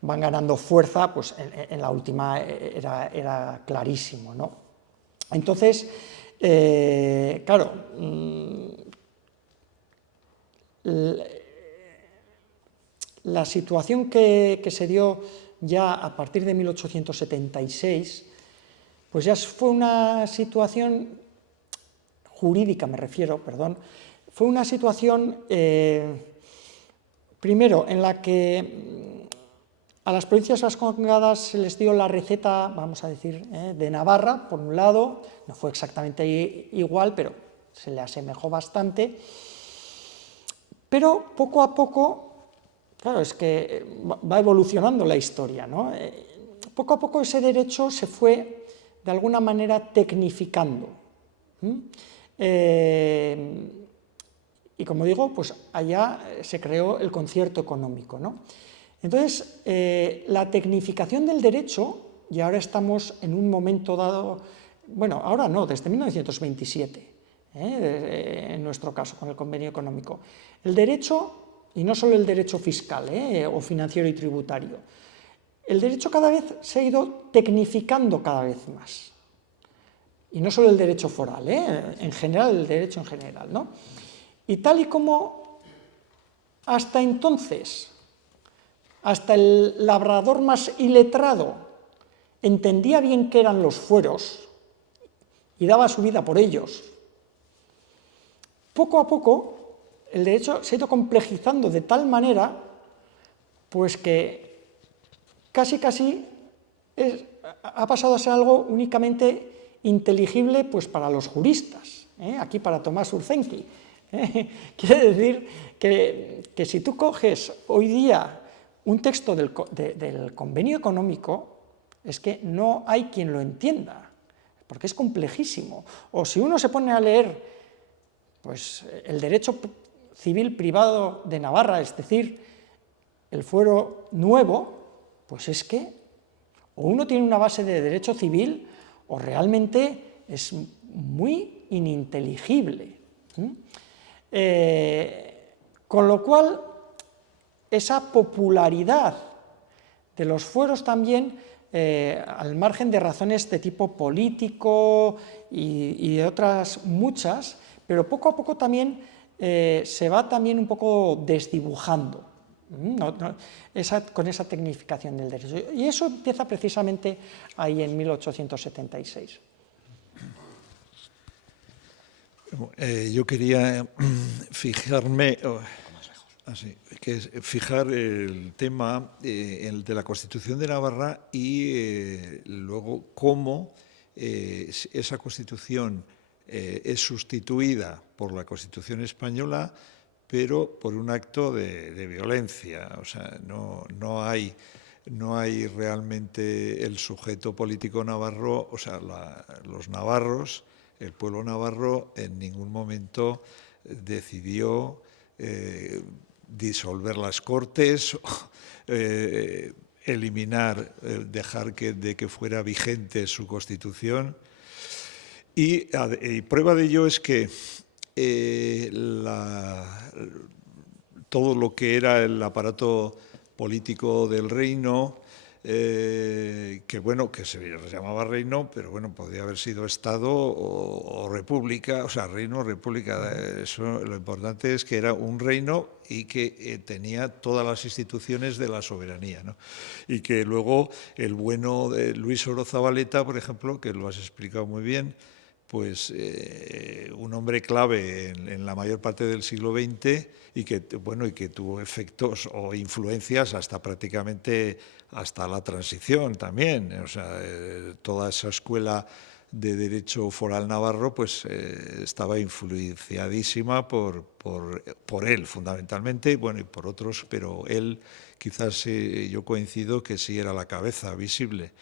ganando fuerza, pues en la última era clarísimo, ¿no? Entonces, claro, la situación que se dio ya a partir de 1876, pues ya fue una situación jurídica, me refiero, perdón, fue una situación, primero, en la que A las provincias vascongadas se les dio la receta, vamos a decir, de Navarra, por un lado, no fue exactamente igual, pero se le asemejó bastante. Pero poco a poco, claro, es que va evolucionando la historia, ¿no? Poco a poco ese derecho se fue, de alguna manera, tecnificando. Y como digo, pues allá se creó el concierto económico, ¿no? Entonces, la tecnificación del derecho, y ahora estamos en un momento dado, bueno, ahora no, desde 1927, en nuestro caso, con el convenio económico. El derecho, y no solo el derecho fiscal o financiero y tributario, el derecho cada vez se ha ido tecnificando cada vez más. Y no solo el derecho foral, en general, el derecho en general, ¿no? Y tal y como hasta entonces, hasta el labrador más iletrado entendía bien qué eran los fueros y daba su vida por ellos, poco a poco el derecho se ha ido complejizando de tal manera pues que casi ha pasado a ser algo únicamente inteligible pues para los juristas, aquí para Tomás Urzenki. Quiere decir que si tú coges hoy día un texto del convenio económico, es que no hay quien lo entienda, porque es complejísimo. O si uno se pone a leer pues, el derecho civil privado de Navarra, es decir, el fuero nuevo, pues es que o uno tiene una base de derecho civil o realmente es muy ininteligible. Con lo cual, esa popularidad de los fueros también, al margen de razones de tipo político y de otras muchas, pero poco a poco también se va también un poco desdibujando con esa tecnificación del derecho. Y eso empieza precisamente ahí en 1876. Yo quería fijarme, fijar el tema el de la Constitución de Navarra y luego cómo esa Constitución es sustituida por la Constitución española, pero por un acto de violencia. O sea, no hay realmente el sujeto político navarro, o sea, los navarros, el pueblo navarro en ningún momento decidió disolver las Cortes, eliminar, dejar de que fuera vigente su Constitución. Y prueba de ello es que todo lo que era el aparato político del reino, que bueno, que se llamaba reino, pero bueno, podría haber sido Estado o república, o sea, reino o república. Eso, lo importante es que era un reino y que tenía todas las instituciones de la soberanía, ¿no? Y que luego el bueno de Luis Orozabaleta, por ejemplo, que lo has explicado muy bien, pues un hombre clave en la mayor parte del siglo XX y que tuvo efectos o influencias hasta prácticamente hasta la transición también. O sea, toda esa escuela de derecho foral navarro pues estaba influenciadísima por él fundamentalmente, bueno, y por otros, pero él quizás yo coincido que sí era la cabeza visible.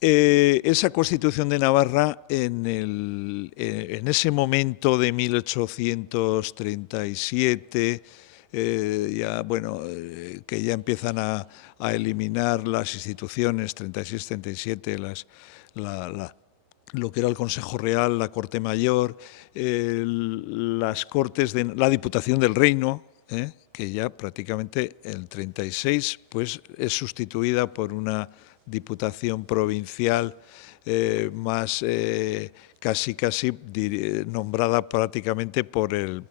Esa Constitución de Navarra en ese momento de 1837, que ya empiezan a eliminar las instituciones, 36-37, lo que era el Consejo Real, la Corte Mayor, las Cortes de la Diputación del Reino, que ya prácticamente el 36 pues, es sustituida por una Diputación provincial más casi nombrada prácticamente por el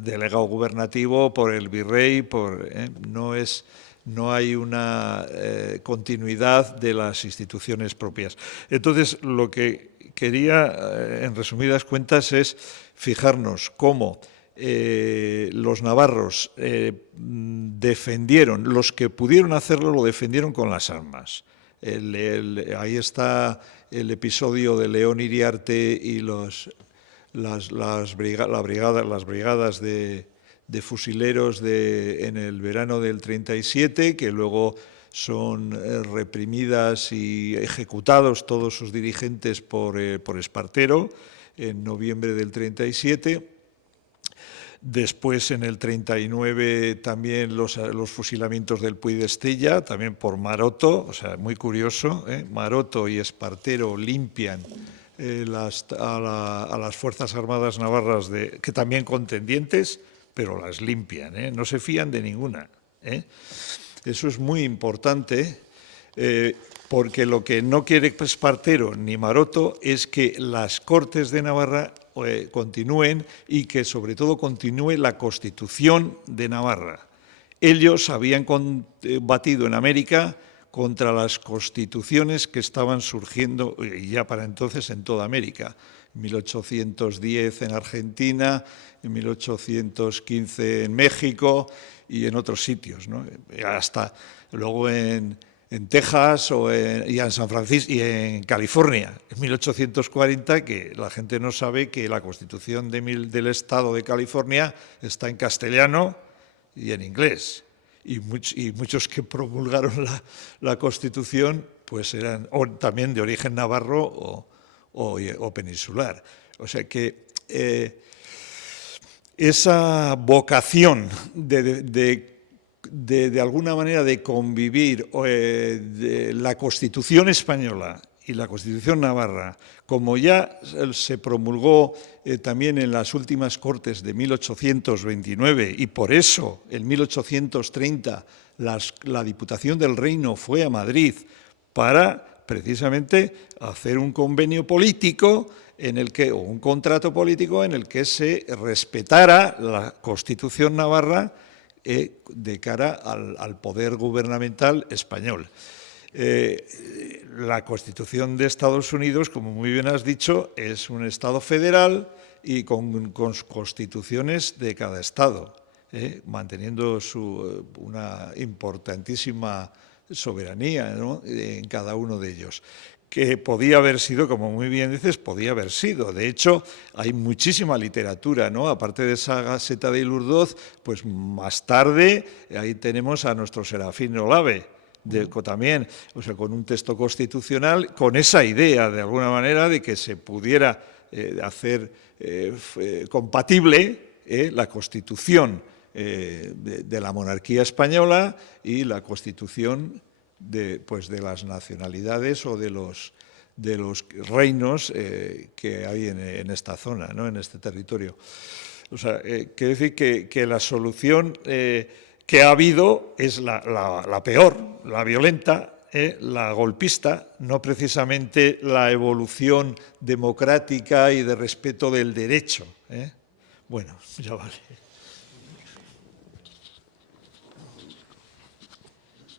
delegado gubernativo, por el virrey, no hay una continuidad de las instituciones propias. Entonces, lo que quería, en resumidas cuentas, es fijarnos cómo los navarros defendieron, los que pudieron hacerlo lo defendieron con las armas. Ahí está el episodio de León Iriarte y las brigadas de fusileros en el verano del 37, que luego son reprimidas y ejecutados todos sus dirigentes por Espartero en noviembre del 37. Después, en el 39, también los fusilamientos del Puy de Estella, también por Maroto, o sea, muy curioso, Maroto y Espartero limpian a las Fuerzas Armadas Navarras, que también contendientes, pero las limpian, no se fían de ninguna. Eso es muy importante, porque lo que no quiere Espartero ni Maroto es que las Cortes de Navarra continúen y que sobre todo continúe la Constitución de Navarra. Ellos habían combatido en América contra las constituciones que estaban surgiendo ya para entonces en toda América. En 1810 en Argentina, en 1815 en México y en otros sitios, ¿no? Hasta luego en Texas y en San Francisco y en California, en 1840, que la gente no sabe que la Constitución del Estado de California está en castellano y en inglés. Y muchos que promulgaron la Constitución pues eran también de origen navarro o peninsular. O sea que esa vocación de alguna manera de convivir de la Constitución española y la Constitución navarra, como ya se promulgó también en las últimas Cortes de 1829, y por eso en 1830 la Diputación del Reino fue a Madrid para precisamente hacer un convenio político o un contrato político en el que se respetara la Constitución navarra de cara al poder gubernamental español. La Constitución de Estados Unidos, como muy bien has dicho, es un Estado federal y con constituciones de cada Estado, manteniendo una importantísima soberanía, ¿no?, en cada uno de ellos, que podía haber sido, como muy bien dices, podía haber sido. De hecho, hay muchísima literatura, ¿no? Aparte de esa Gaceta de Ilurdoz, pues más tarde ahí tenemos a nuestro Serafín Olave, también, o sea, con un texto constitucional, con esa idea, de alguna manera, de que se pudiera hacer compatible la Constitución de la monarquía española y la Constitución de las nacionalidades o de los reinos que hay en esta zona, ¿no?, en este territorio. O sea, quiero decir que la solución que ha habido es la peor, la violenta, la golpista, no precisamente la evolución democrática y de respeto del derecho. Bueno, ya vale.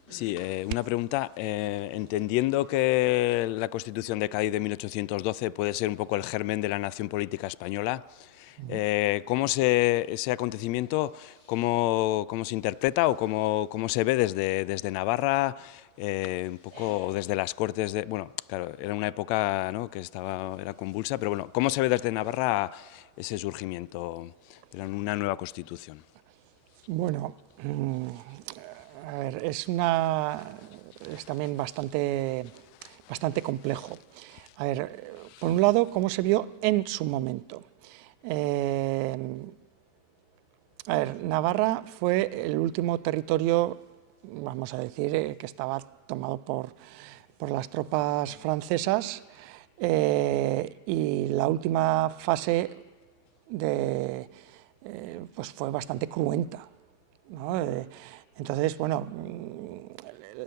Sí, una pregunta. Entendiendo que la Constitución de Cádiz de 1812 puede ser un poco el germen de la nación política española, ¿cómo ese acontecimiento, cómo se interpreta o cómo se ve desde Navarra, un poco desde las Cortes de... Bueno, claro, era una época, ¿no?, que era convulsa, pero bueno, ¿cómo se ve desde Navarra ese surgimiento de una nueva Constitución? Bueno, a ver, es también bastante complejo. A ver, por un lado, cómo se vio en su momento. A ver, Navarra fue el último territorio, vamos a decir, que estaba tomado por las tropas francesas, y la última fase pues fue bastante cruenta, ¿no? Entonces, bueno,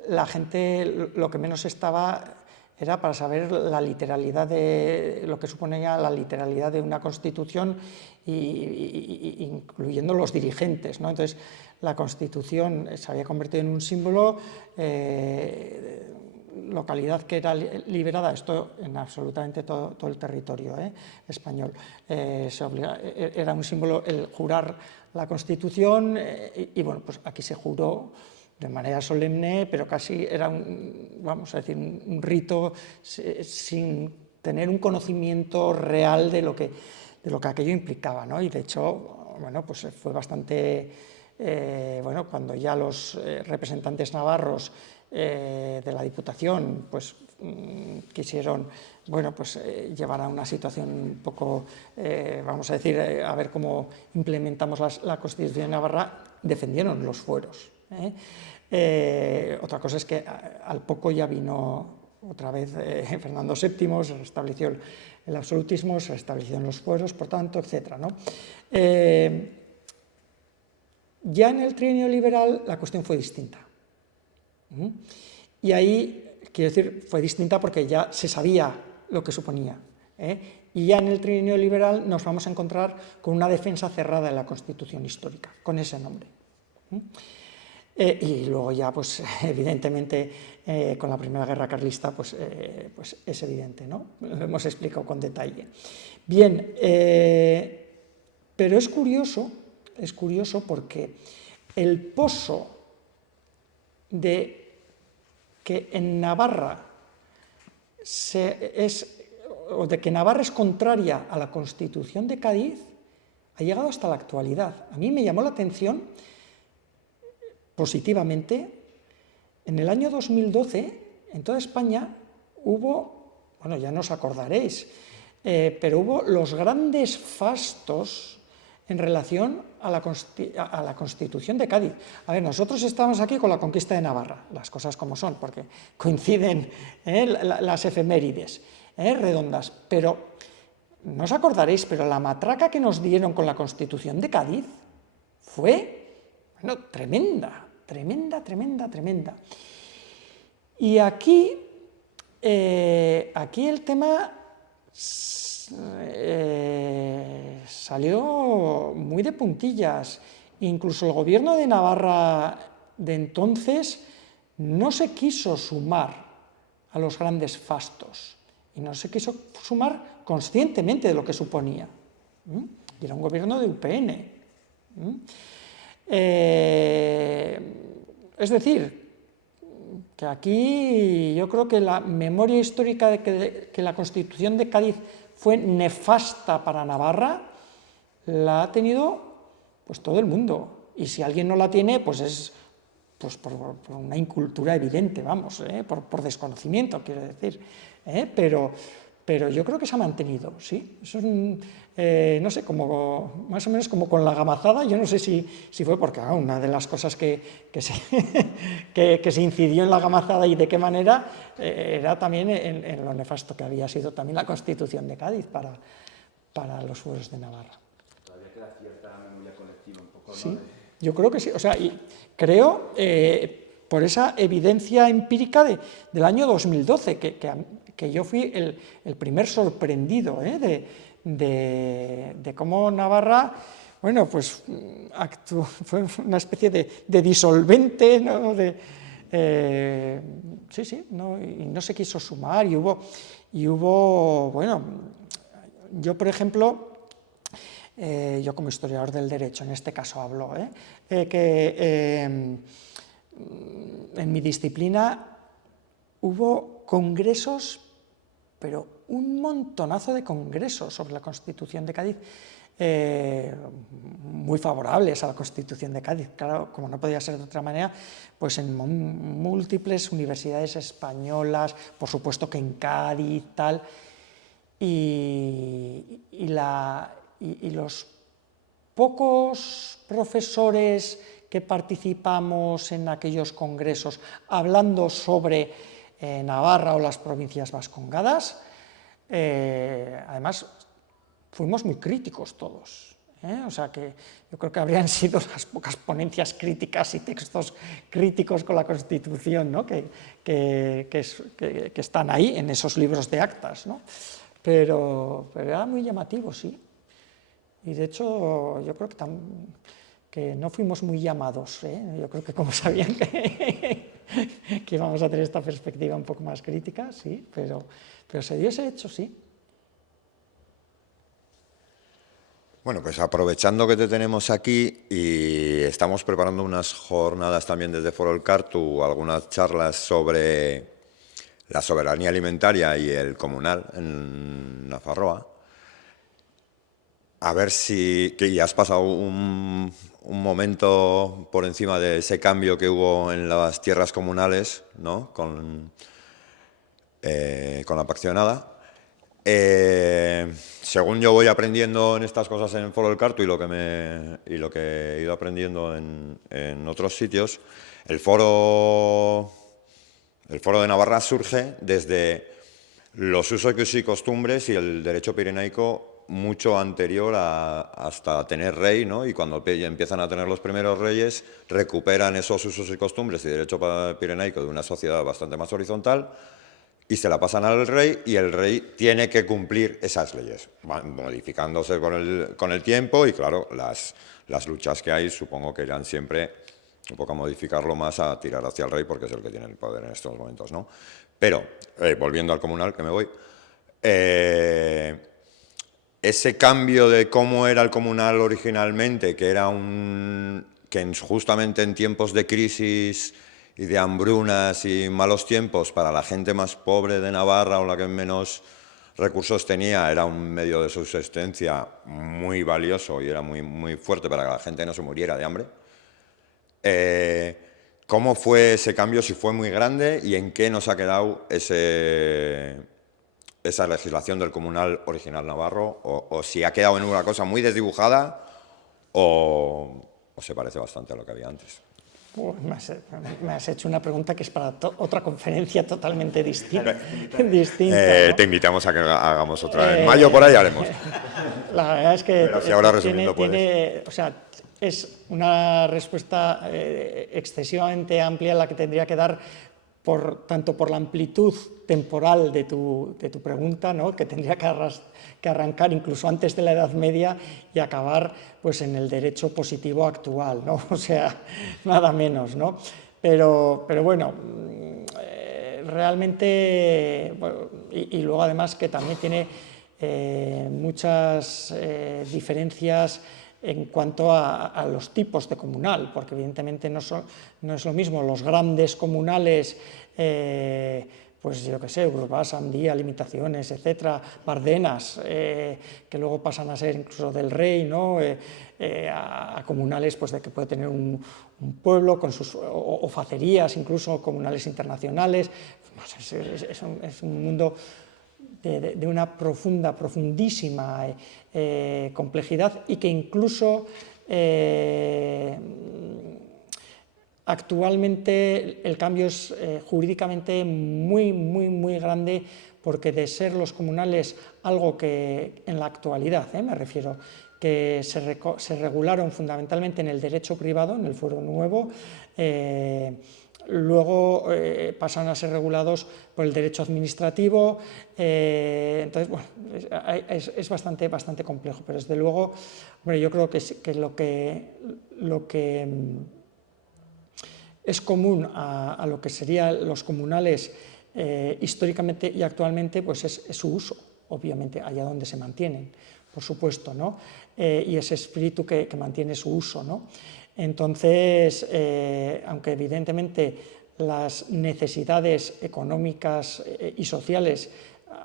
la gente lo que menos estaba era para saber la literalidad de lo que suponía la literalidad de una Constitución, incluyendo los dirigentes, ¿no? Entonces, la Constitución se había convertido en un símbolo, localidad que era liberada, esto en absolutamente todo el territorio español, era un símbolo el jurar la Constitución y bueno, pues aquí se juró de manera solemne, pero casi era vamos a decir, un rito sin tener un conocimiento real de lo que aquello implicaba, ¿no? Y de hecho, bueno, pues fue bastante, bueno, cuando ya los representantes navarros de la Diputación, pues quisieron, bueno, pues llevar a una situación un poco, vamos a decir, a ver cómo implementamos la Constitución de Navarra, defendieron los fueros. Otra cosa es que al poco ya vino otra vez Fernando VII, se restableció el absolutismo, se restablecieron los fueros, por tanto, etc., ¿no? Ya en el trienio liberal la cuestión fue distinta. Y ahí, quiero decir, fue distinta porque ya se sabía lo que suponía. Y ya en el trienio liberal nos vamos a encontrar con una defensa cerrada de la Constitución histórica, con ese nombre. Y luego ya, pues evidentemente, con la Primera Guerra Carlista, pues es evidente, ¿no? Lo hemos explicado con detalle. Bien, pero es curioso porque el pozo de que en Navarra de que Navarra es contraria a la Constitución de Cádiz ha llegado hasta la actualidad. A mí me llamó la atención positivamente. En el año 2012, en toda España, hubo, bueno, ya no os acordaréis, pero hubo los grandes fastos en relación a la Constitución de Cádiz. A ver, nosotros estamos aquí con la conquista de Navarra, las cosas como son, porque coinciden las efemérides redondas, pero no os acordaréis, pero la matraca que nos dieron con la Constitución de Cádiz fue, bueno, tremenda. Y aquí el tema salió muy de puntillas. Incluso el gobierno de Navarra de entonces no se quiso sumar a los grandes fastos y no se quiso sumar conscientemente de lo que suponía. Y era un gobierno de UPN. Es decir, que aquí yo creo que la memoria histórica de que la Constitución de Cádiz fue nefasta para Navarra la ha tenido pues todo el mundo, y si alguien no la tiene pues es pues por una incultura evidente, vamos, por desconocimiento, quiero decir, pero yo creo que se ha mantenido, sí. Eso es no sé, como, más o menos como con la gamazada. Yo no sé si fue porque una de las cosas que se incidió en la gamazada y de qué manera era también en lo nefasto que había sido también la Constitución de Cádiz para los fueros de Navarra. Todavía queda cierta memoria colectiva un poco, ¿no? Sí, yo creo que sí. O sea, y creo, por esa evidencia empírica del año 2012, que yo fui el primer sorprendido de cómo Navarra, bueno, pues fue una especie de disolvente, ¿no? Sí, ¿no? Y no se quiso sumar, y hubo, bueno, yo por ejemplo, yo como historiador del derecho, en este caso hablo, que en mi disciplina hubo congresos, pero un montonazo de congresos sobre la Constitución de Cádiz, muy favorables a la Constitución de Cádiz, claro, como no podía ser de otra manera, pues en múltiples universidades españolas, por supuesto que en Cádiz, tal, y los pocos profesores que participamos en aquellos congresos hablando sobre Navarra o las provincias vascongadas, además fuimos muy críticos todos, o sea que yo creo que habrían sido las pocas ponencias críticas y textos críticos con la Constitución, ¿no? que están ahí en esos libros de actas, ¿no? Pero era muy llamativo, sí. Y de hecho yo creo que no fuimos muy llamados, yo creo que como sabían que íbamos a tener esta perspectiva un poco más crítica, sí, pero se dio ese hecho, sí. Bueno, pues aprovechando que te tenemos aquí y estamos preparando unas jornadas también desde Foro El Cartu, algunas charlas sobre la soberanía alimentaria y el comunal en Nafarroa, a ver si que ya has pasado un momento por encima de ese cambio que hubo en las tierras comunales, ¿no? Con la paccionada. Según yo voy aprendiendo en estas cosas en el Foro del Cartu y lo que he ido aprendiendo en otros sitios, el foro de Navarra surge desde los usos y costumbres y el derecho pirenaico mucho anterior hasta tener rey, ¿no? Y cuando empiezan a tener los primeros reyes, recuperan esos usos y costumbres y derecho pirenaico de una sociedad bastante más horizontal y se la pasan al rey, y el rey tiene que cumplir esas leyes, modificándose con el tiempo, y claro, las luchas que hay supongo que irán siempre un poco a modificarlo más, a tirar hacia el rey, porque es el que tiene el poder en estos momentos, ¿no? Pero, volviendo al comunal, que me voy, ese cambio de cómo era el comunal originalmente, que era justamente en tiempos de crisis y de hambrunas y malos tiempos, para la gente más pobre de Navarra o la que menos recursos tenía, era un medio de subsistencia muy valioso y era muy, muy fuerte para que la gente no se muriera de hambre. ¿Cómo fue ese cambio? Si fue muy grande, y en qué nos ha quedado esa legislación del comunal original navarro, o si ha quedado en una cosa muy desdibujada o se parece bastante a lo que había antes. Pues me has hecho una pregunta que es para otra conferencia totalmente distinta. ¿No? Te invitamos a que hagamos otra. En mayo por ahí haremos. La verdad es que pero si ahora resumiendo o sea, es una respuesta excesivamente amplia la que tendría que dar, tanto por la amplitud temporal de tu pregunta, ¿no? Que tendría que arrancar incluso antes de la Edad Media y acabar pues en el derecho positivo actual, ¿no? O sea, nada menos, ¿no? Pero bueno, realmente, bueno, y luego además que también tiene muchas diferencias en cuanto a los tipos de comunal, porque evidentemente no es lo mismo los grandes comunales, pues yo qué sé, Urbasa, Andía, Limitaciones, etcétera, Bardenas, que luego pasan a ser incluso del rey, ¿no? A comunales pues de que puede tener un pueblo con sus o facerías, incluso comunales internacionales. Es un mundo de una profundísima complejidad, y que incluso actualmente el cambio es jurídicamente muy grande, porque de ser los comunales algo que en la actualidad, me refiero, que se regularon fundamentalmente en el derecho privado, en el Fuero Nuevo, luego pasan a ser regulados por el derecho administrativo, entonces, bueno, es bastante complejo, pero desde luego, bueno, yo creo que lo que es común a lo que serían los comunales históricamente y actualmente, pues es su uso, obviamente, allá donde se mantienen, por supuesto, ¿no? Y ese espíritu que mantiene su uso, ¿no? Entonces, aunque evidentemente las necesidades económicas y sociales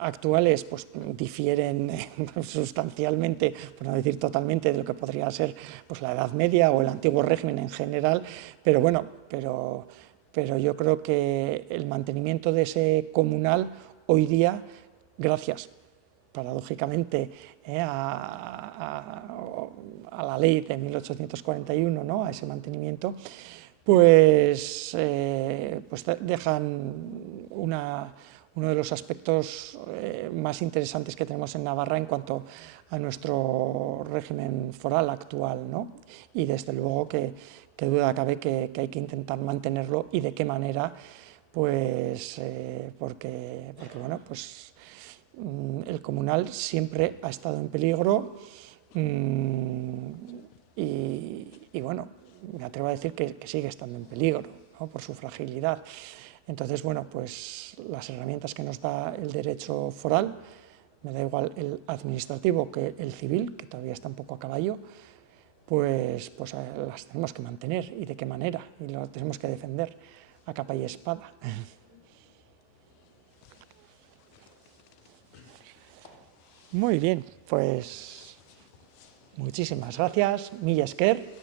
actuales pues difieren sustancialmente, por no decir totalmente, de lo que podría ser pues la Edad Media o el antiguo régimen en general, pero bueno, pero yo creo que el mantenimiento de ese comunal hoy día, gracias paradójicamente a la ley de 1841, ¿no? A ese mantenimiento, pues dejan uno de los aspectos más interesantes que tenemos en Navarra en cuanto a nuestro régimen foral actual, ¿no? Y desde luego que duda cabe que hay que intentar mantenerlo, y de qué manera, pues porque bueno, pues el comunal siempre ha estado en peligro, y bueno, me atrevo a decir que sigue estando en peligro, ¿no? Por su fragilidad. Entonces, bueno, pues las herramientas que nos da el derecho foral, me da igual el administrativo que el civil, que todavía está un poco a caballo, pues las tenemos que mantener. ¿Y de qué manera? Y lo tenemos que defender a capa y espada. Muy bien, pues muchísimas gracias. Mila esker.